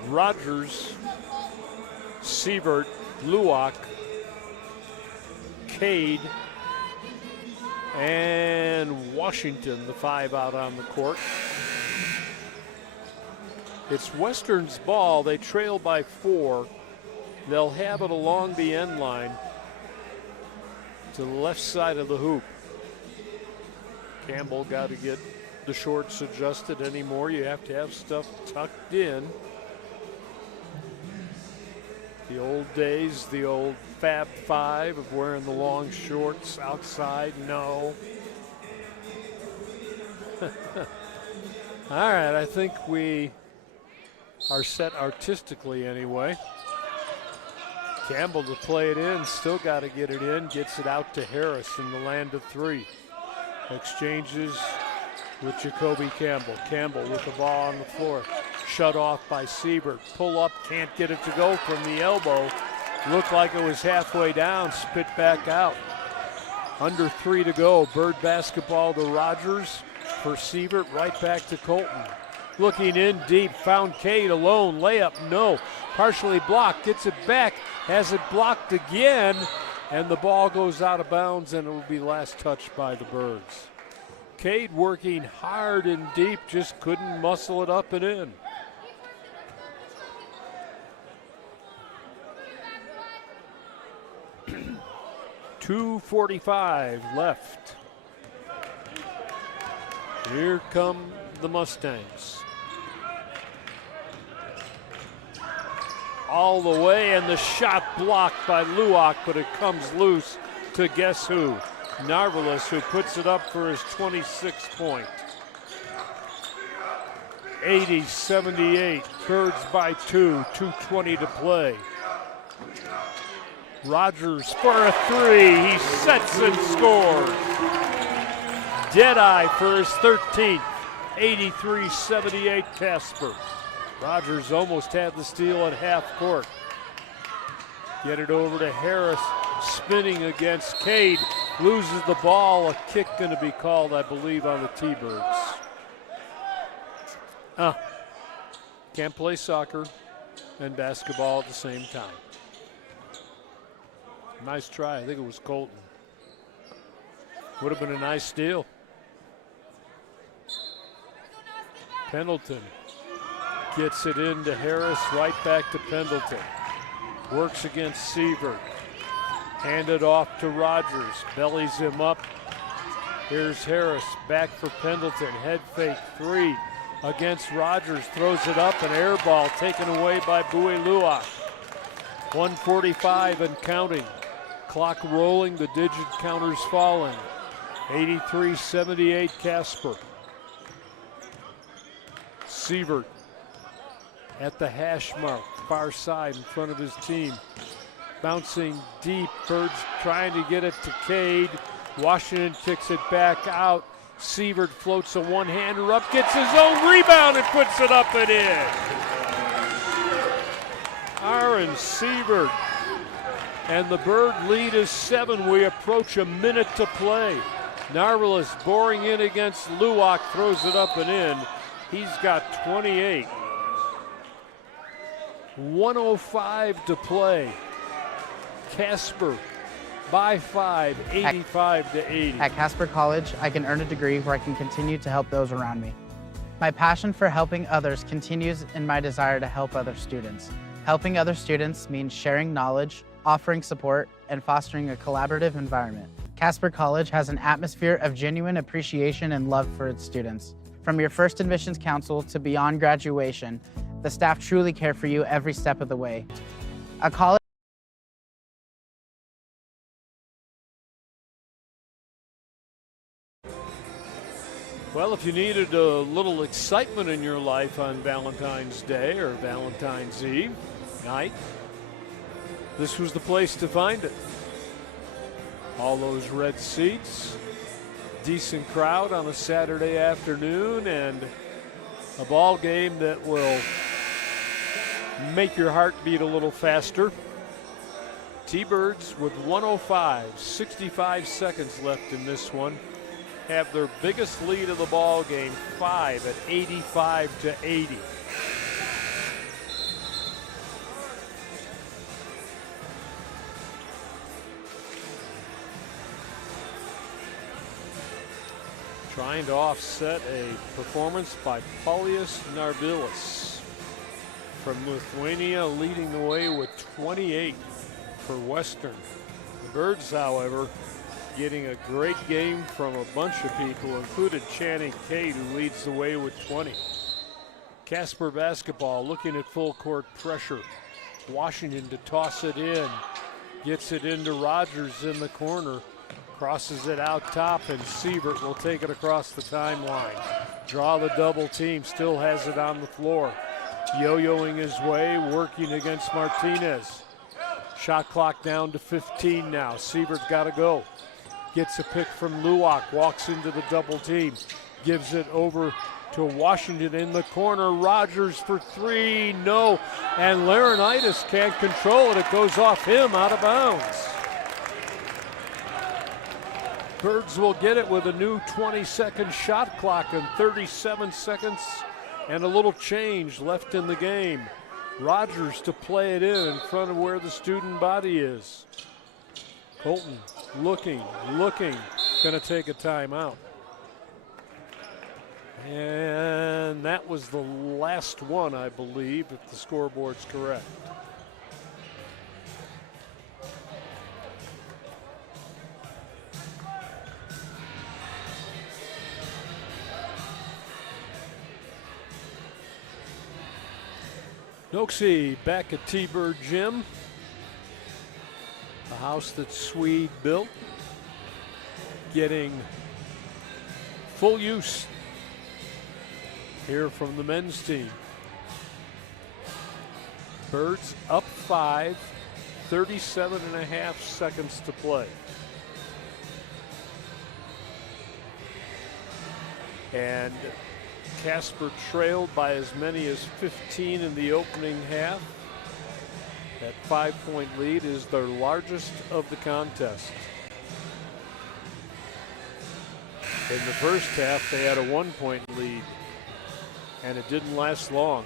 Rogers, Siebert, Luwak, Cade, and Washington, the 5 out on the court. It's Western's ball. They trail by 4. They'll have it along the end line to the left side of the hoop. Campbell got to get the shorts adjusted anymore. You have to have stuff tucked in. The old days, the old Fab 5 of wearing the long shorts outside, no. All right, I think we are set artistically anyway. Campbell to play it in, still got to get it in, gets it out to Harris in the land of 3. Exchanges with Jacoby Campbell. Campbell with the ball on the floor. Shut off by Siebert. Pull up, can't get it to go from the elbow. Looked like it was halfway down, spit back out. Under 3 to go. Bird basketball to Rogers for Siebert, right back to Colton. Looking in deep, found Cade alone. Layup, no. Partially blocked, gets it back, has it blocked again, and the ball goes out of bounds, and it will be last touched by the Birds. Cade working hard and deep, just couldn't muscle it up and in. .245 left. Here come the Mustangs. All the way, and the shot blocked by Luak, but it comes loose to guess who? Narvalis, who puts it up for his 26th point. 80-78, Birds by 2, 2:20 to play. Rogers for a three, he sets and scores. Deadeye for his 13th, 83-78 Casper. Rogers almost had the steal at half court. Get it over to Harris, spinning against Cade, loses the ball. A kick going to be called, I believe, on the T-Birds. Can't play soccer and basketball at the same time. Nice try, I think it was Colton. Would have been a nice steal. Pendleton gets it into Harris, right back to Pendleton. Works against Sievert. Handed off to Rogers, bellies him up. Here's Harris, back for Pendleton. Head fake three against Rogers, throws it up, an air ball taken away by Bowie Luak. 1:45 and counting. Clock rolling, the digit counters falling. 83-78 Casper. Sievert at the hash mark, far side in front of his team. Bouncing deep, Birds trying to get it to Cade. Washington kicks it back out. Sievert floats a one-hander up, gets his own rebound and puts it up and in. Aaron Sievert. And the Bird lead is 7. We approach a minute to play. Narvalis boring in against Luak, throws it up and in. He's got 28. 1:05 to play. Casper by 5, 85-80. At Casper College, I can earn a degree where I can continue to help those around me. My passion for helping others continues in my desire to help other students. Helping other students means sharing knowledge, offering support, and fostering a collaborative environment. Casper College has an atmosphere of genuine appreciation and love for its students. From your first admissions council to beyond graduation, the staff truly care for you every step of the way. A college Well, if you needed a little excitement in your life on Valentine's Day or Valentine's Eve night, this was the place to find it. All those red seats, decent crowd on a Saturday afternoon, and a ball game that will make your heart beat a little faster. T-Birds with 1:05, 65 seconds left in this one, have their biggest lead of the ball game, 5 at 85-80. Trying to offset a performance by Paulius Narvilis from Lithuania, leading the way with 28 for Western. The Birds, however, getting a great game from a bunch of people, including Channing Cade, who leads the way with 20. Casper basketball looking at full court pressure. Washington to toss it in. Gets it into Rogers in the corner. Crosses it out top, and Sievert will take it across the timeline. Draw the double team, still has it on the floor. Yo-yoing his way, working against Martinez. Shot clock down to 15 now. Sievert's got to go. Gets a pick from Luak, walks into the double team. Gives it over to Washington in the corner. Rogers for three, no. And Laurinaitis can't control it. It goes off him, out of bounds. Birds will get it with a new 20-second shot clock and 37 seconds and a little change left in the game. Rogers to play it in front of where the student body is. Colton looking, gonna take a timeout. And that was the last one, I believe, if the scoreboard's correct. Noxie back at T-Bird Gym, a house that Swede built, getting full use here from the men's team. Birds up 5, 37.5 seconds to play. And Casper trailed by as many as 15 in the opening half. That 5-point lead is their largest of the contest. In the first half, they had a 1-point lead, and it didn't last long.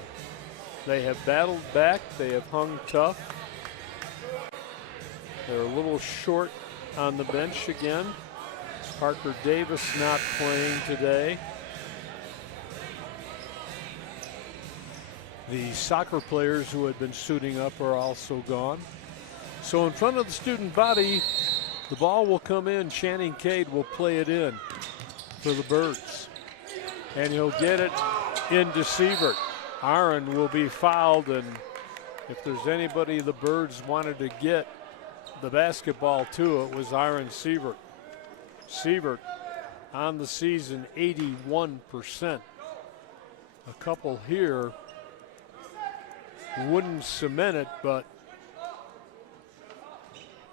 They have battled back, they have hung tough. They're a little short on the bench again. Parker Davis not playing today. The soccer players who had been suiting up are also gone. So in front of the student body, the ball will come in. Channing Cade will play it in for the Birds. And he'll get it into Sievert. Aaron will be fouled, and if there's anybody the Birds wanted to get the basketball to, it was Aaron Sievert. Sievert on the season, 81%. A couple here wouldn't cement it, but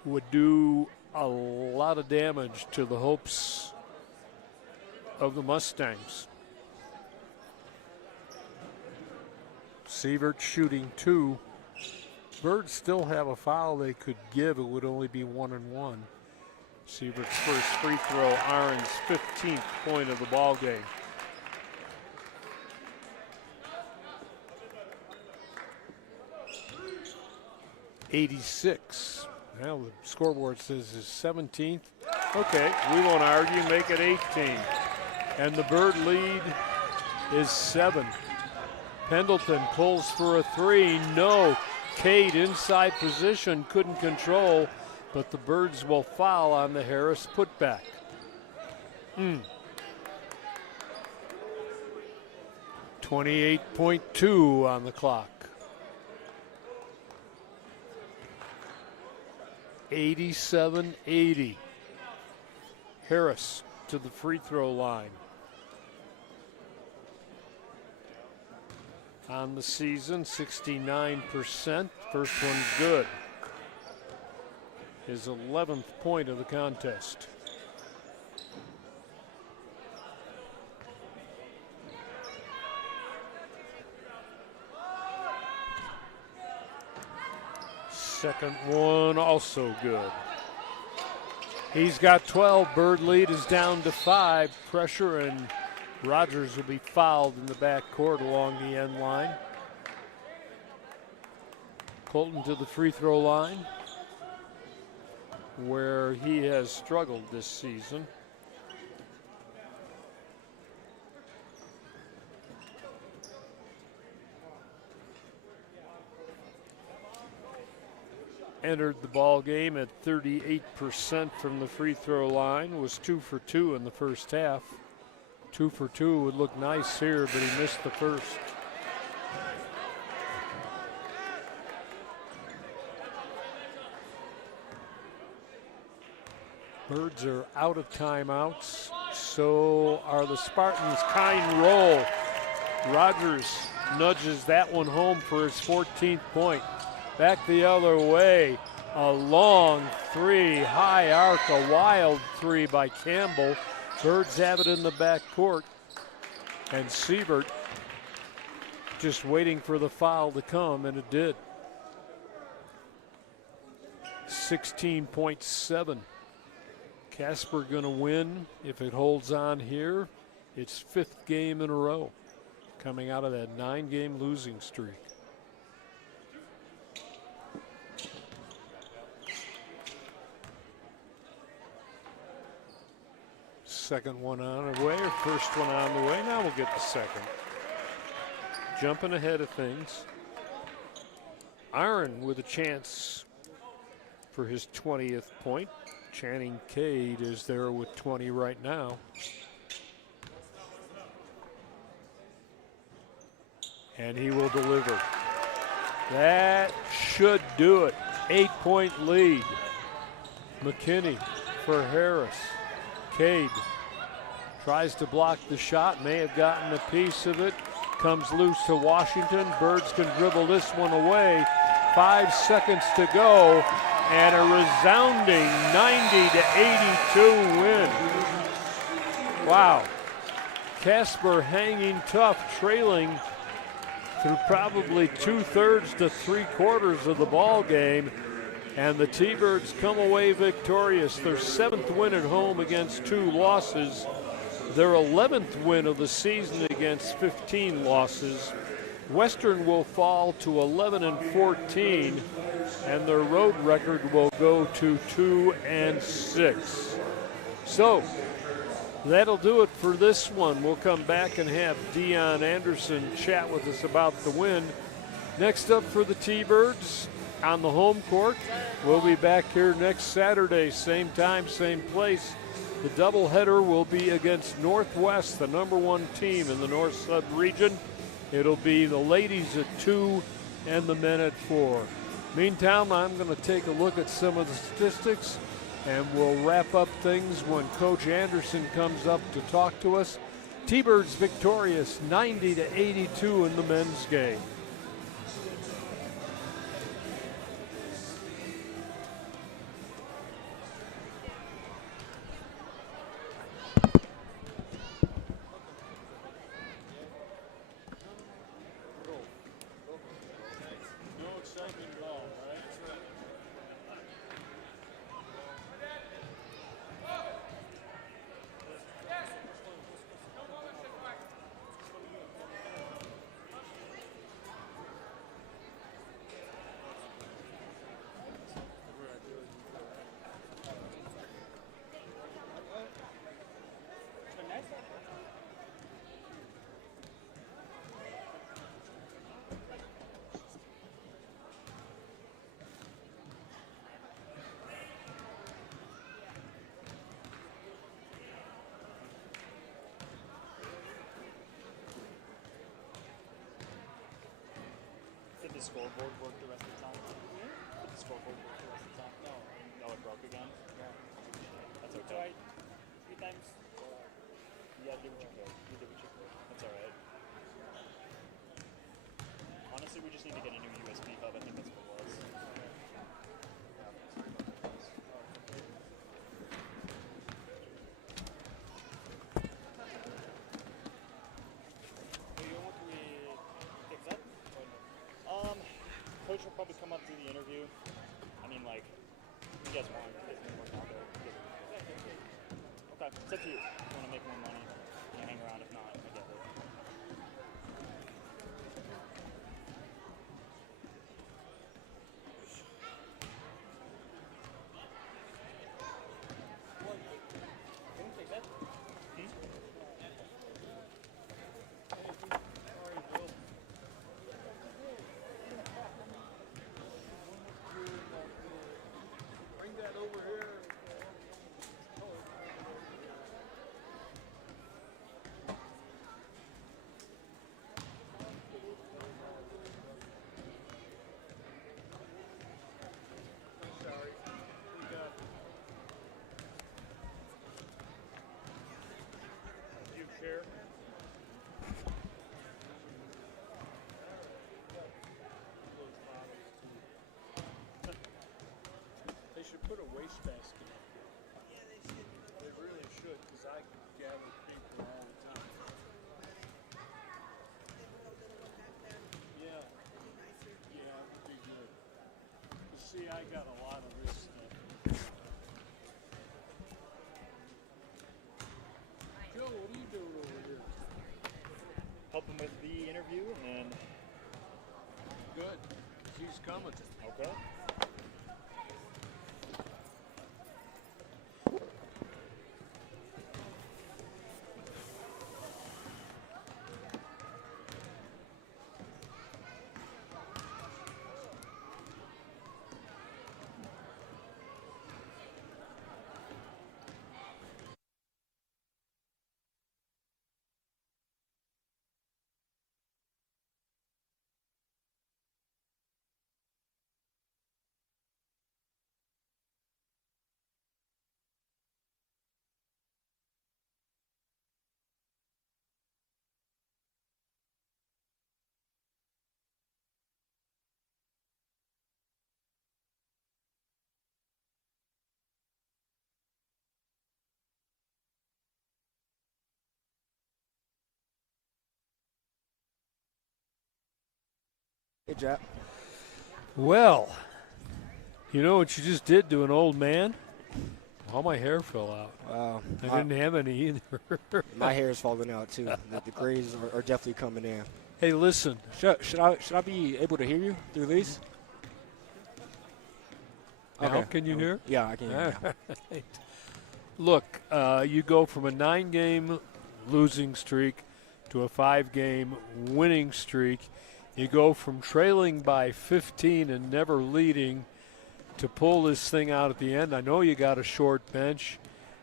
would do a lot of damage to the hopes of the Mustangs. Sievert shooting 2. Birds still have a foul they could give. It would only be 1-1. Sievert's first free throw, Aaron's 15th point of the ball game. '86. Well, the scoreboard says his 17th. Okay, we won't argue, make it 18. And the Bird lead is 7. Pendleton pulls for a 3. No. Cade inside position, couldn't control, but the Birds will foul on the Harris putback. 28.2 on the clock. 87-80. Harris to the free throw line. On the season, 69%. First one's good. His 11th point of the contest. Second one also good. He's got 12. Bird lead is down to 5. Pressure, and Rogers will be fouled in the backcourt along the end line. Colton to the free throw line, where he has struggled this season. Entered the ball game at 38% from the free throw line, was 2 for 2 in the first half. 2 for 2 would look nice here, but he missed the first. Birds are out of timeouts, so are the Spartans. Kind roll. Rogers nudges that one home for his 14th point. Back the other way, a long 3, high arc, a wild 3 by Campbell. Birds have it in the backcourt, and Sievert just waiting for the foul to come, and it did. 16.7. Casper gonna win if it holds on here. Its 5th game in a row, coming out of that 9-game losing streak. second one on the way, or first one on the way. Now we'll get the second. Jumping ahead of things. Aaron with a chance for his 20th point. Channing Cade is there with 20 right now. And he will deliver. That should do it. 8-point lead. McKinney for Harris. Cade tries to block the shot, may have gotten a piece of it. Comes loose to Washington. Birds can dribble this one away. 5 seconds to go, and a resounding 90-82 win. Wow. Casper hanging tough, trailing through probably 2/3 to 3/4 of the ball game, and the T-Birds come away victorious. Their 7th win at home against 2 losses. Their 11th win of the season against 15 losses. Western will fall to 11-14, and their road record will go to 2-6. So that'll do it for this one. We'll come back and have Dion Anderson chat with us about the win. Next up for the T-Birds on the home court, we'll be back here next Saturday, same time, same place. The doubleheader will be against Northwest, the #1 team in the North Sud region. It'll be the ladies at 2 and the men at 4. Meantime, I'm going to take a look at some of the statistics, and we'll wrap up things when Coach Anderson comes up to talk to us. T-Birds victorious 90-82 in the men's game. Did the scoreboard work the rest of the time? Did the scoreboard work the rest of the time? No. No, it broke again? Yeah. That's okay. 3 times. Yeah, do what you could. You did what you could. That's alright. Honestly, we just need to get a new USB hub. I think that's what it was. Coach will probably come up do the interview. I mean, like, you guys want to get more combo. Okay, it's up to you. If you want to make more money, you hang around. If not, I get it. Can we take that? Bring that over here. Sorry. We got you chair. They should put a wastebasket. Yeah, they should. They really should, because I gather people all the time. Yeah. Yeah, it would be good. You see, I got a lot of this stuff. Joe, what are you doing over here? Help him with the interview, and then... Good. He's coming. Okay. Hey, Jack. Well, you know what you just did to an old man? All my hair fell out. Wow. I didn't have any either. My hair is falling out, too. The grays are definitely coming in. Hey, listen. Should I be able to hear you through these? Now, can you hear? Yeah, I can hear you now. Right. Look, you go from a 9-game losing streak to a 5-game winning streak. You go from trailing by 15 and never leading to pull this thing out at the end. I know you got a short bench.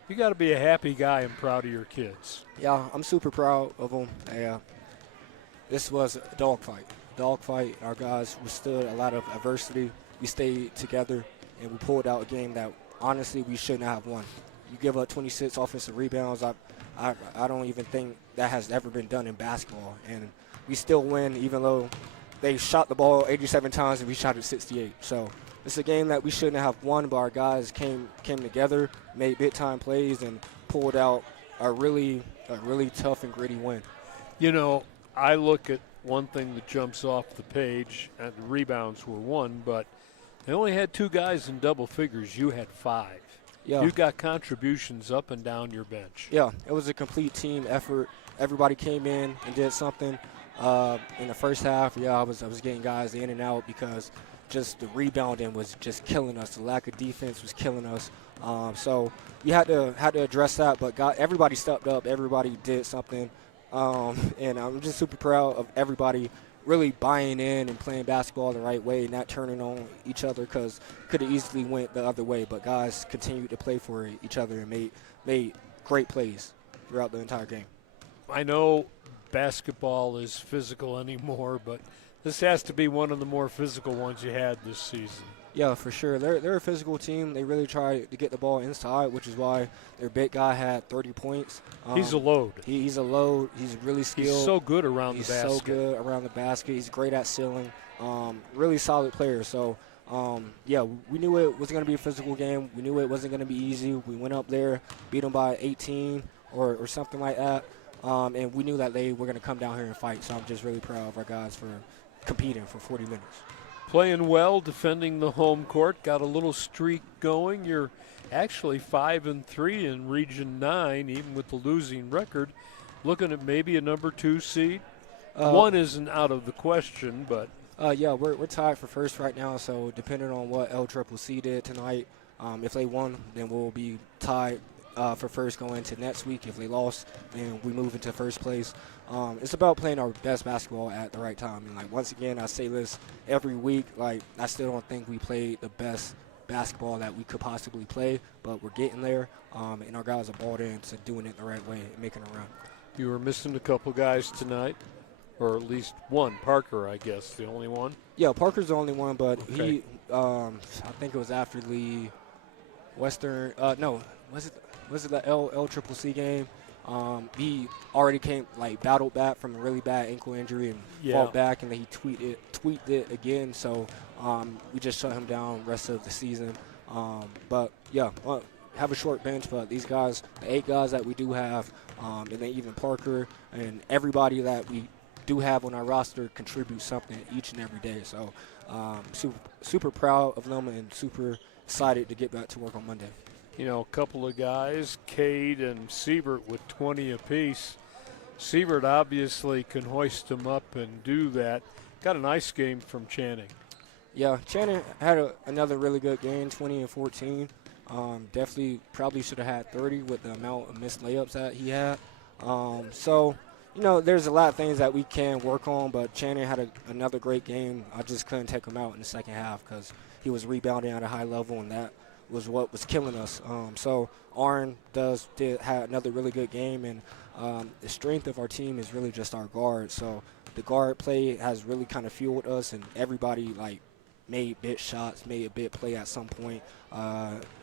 You got to be a happy guy and proud of your kids. Yeah, I'm super proud of them. This was a dogfight. Our guys withstood a lot of adversity. We stayed together, and we pulled out a game that, honestly, we should not have won. You give up 26 offensive rebounds. I don't even think that has ever been done in basketball. And we still win, even though they shot the ball 87 times and we shot it 68. So it's a game that we shouldn't have won, but our guys came together, made big-time plays, and pulled out a really tough and gritty win. You know, I look at one thing that jumps off the page, and the rebounds were one, but they only had 2 guys in double figures. You had 5. Yeah. You got contributions up and down your bench. Yeah, it was a complete team effort. Everybody came in and did something. In the first half, I was getting guys in and out because just the rebounding was just killing us. The lack of defense was killing us. So we had to address that, but everybody stepped up. Everybody did something. And I'm just super proud of everybody really buying in and playing basketball the right way, not turning on each other, because could have easily went the other way. But guys continued to play for each other and made great plays throughout the entire game. I know basketball is physical anymore, but this has to be one of the more physical ones you had this season. Yeah, for sure. They're a physical team. They really try to get the ball inside, which is why their big guy had 30 points. He's a load. He's a load. He's really skilled. He's so good around the basket. He's so good around the basket. He's great at sealing. Really solid player. So, we knew it was going to be a physical game. We knew it wasn't going to be easy. We went up there, beat them by 18 or something like that. And we knew that they were going to come down here and fight. So I'm just really proud of our guys for competing for 40 minutes. Playing well, defending the home court, got a little streak going. You're actually 5-3 in Region 9, even with the losing record. Looking at maybe a number 2 seed. One isn't out of the question, but we're tied for first right now. So depending on what LCCC did tonight, if they won, then we'll be tied for first going into next week. If they lost, then we move into first place. It's about playing our best basketball at the right time. And, once again, I say this every week. I still don't think we played the best basketball that we could possibly play, but we're getting there, and our guys are bought into doing it the right way and making a run. You were missing a couple guys tonight, or at least one. Parker, I guess, the only one? Yeah, Parker's the only one, but okay. I think it was after the Western was it the LCCC game? He already battled back from a really bad ankle injury and fought back, and then he tweaked it again. So we just shut him down rest of the season. Have a short bench, but these guys, the 8 guys that we do have, and then even Parker and everybody that we do have on our roster contribute something each and every day. So super proud of them and super excited to get back to work on Monday. You know, a couple of guys, Cade and Siebert with 20 apiece. Siebert obviously can hoist them up and do that. Got a nice game from Channing. Yeah, Channing had another really good game, 20 and 14. Definitely probably should have had 30 with the amount of missed layups that he had. There's a lot of things that we can work on, but Channing had another great game. I just couldn't take him out in the second half because he was rebounding at a high level, and that was what was killing us. Arn had another really good game, and the strength of our team is really just our guard. So the guard play has really kind of fueled us, and everybody made big shots, made a big play at some point.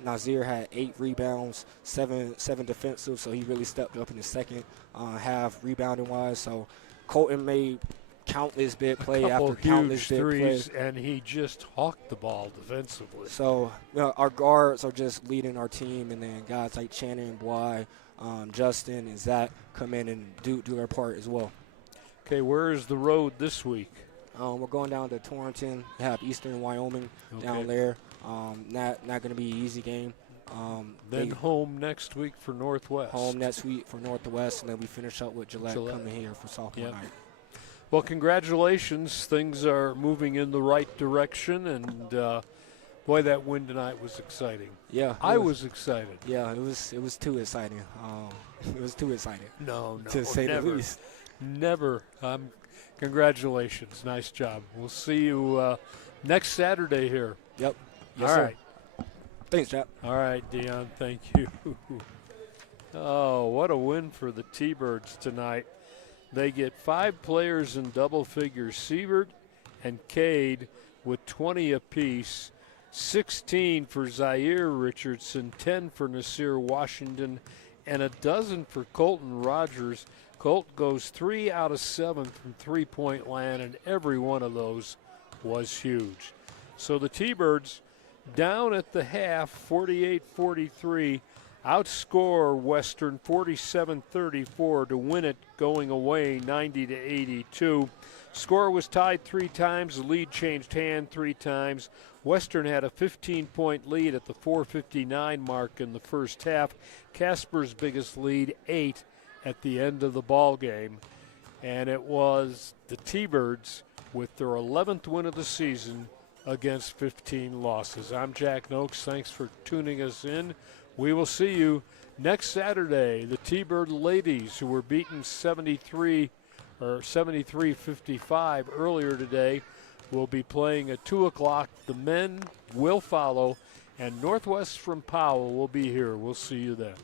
Nazir had 8 rebounds, seven defensive, so he really stepped up in the second half rebounding wise. So Colton made countless big play after countless big threes, play. and he just hawked the ball defensively. So our guards are just leading our team, and then guys like Channing, Bly, Justin, and Zach come in and do their part as well. Okay, where is the road this week? We're going down to Torrington. We have Eastern Wyoming Okay. down there. Not going to be an easy game. Then home next week for Northwest. Home next week for Northwest, and then we finish up with Gillette. Coming here for sophomore Yep. night. Well, congratulations. Things are moving in the right direction, and boy, that win tonight was exciting. Yeah, I was excited. Yeah, it was too exciting. It was too exciting. No, to say never, the least. Never. Congratulations. Nice job. We'll see you next Saturday here. Yep. Yes, All sir. right. Thanks, Jack. All right, Dion. Thank you. Oh, what a win for the T-Birds tonight. They get 5 players in double figures, Siebert and Cade with 20 apiece, 16 for Zaire Richardson, 10 for Nasir Washington, and a dozen for Colton Rogers. Colt goes 3 out of 7 from three-point land, and every one of those was huge. So the T-Birds down at the half, 48-43, outscore Western 47-34 to win it going away 90-82. Score was tied 3 times. The lead changed hand 3 times. Western had a 15-point lead at the 4:59 mark in the first half. Casper's biggest lead, 8 at the end of the ball game. And it was the T-Birds with their 11th win of the season against 15 losses. I'm Jack Noakes. Thanks for tuning us in. We will see you next Saturday. The T-Bird ladies, who were beaten 73-55 earlier today, will be playing at 2 o'clock. The men will follow, and Northwest from Powell will be here. We'll see you then.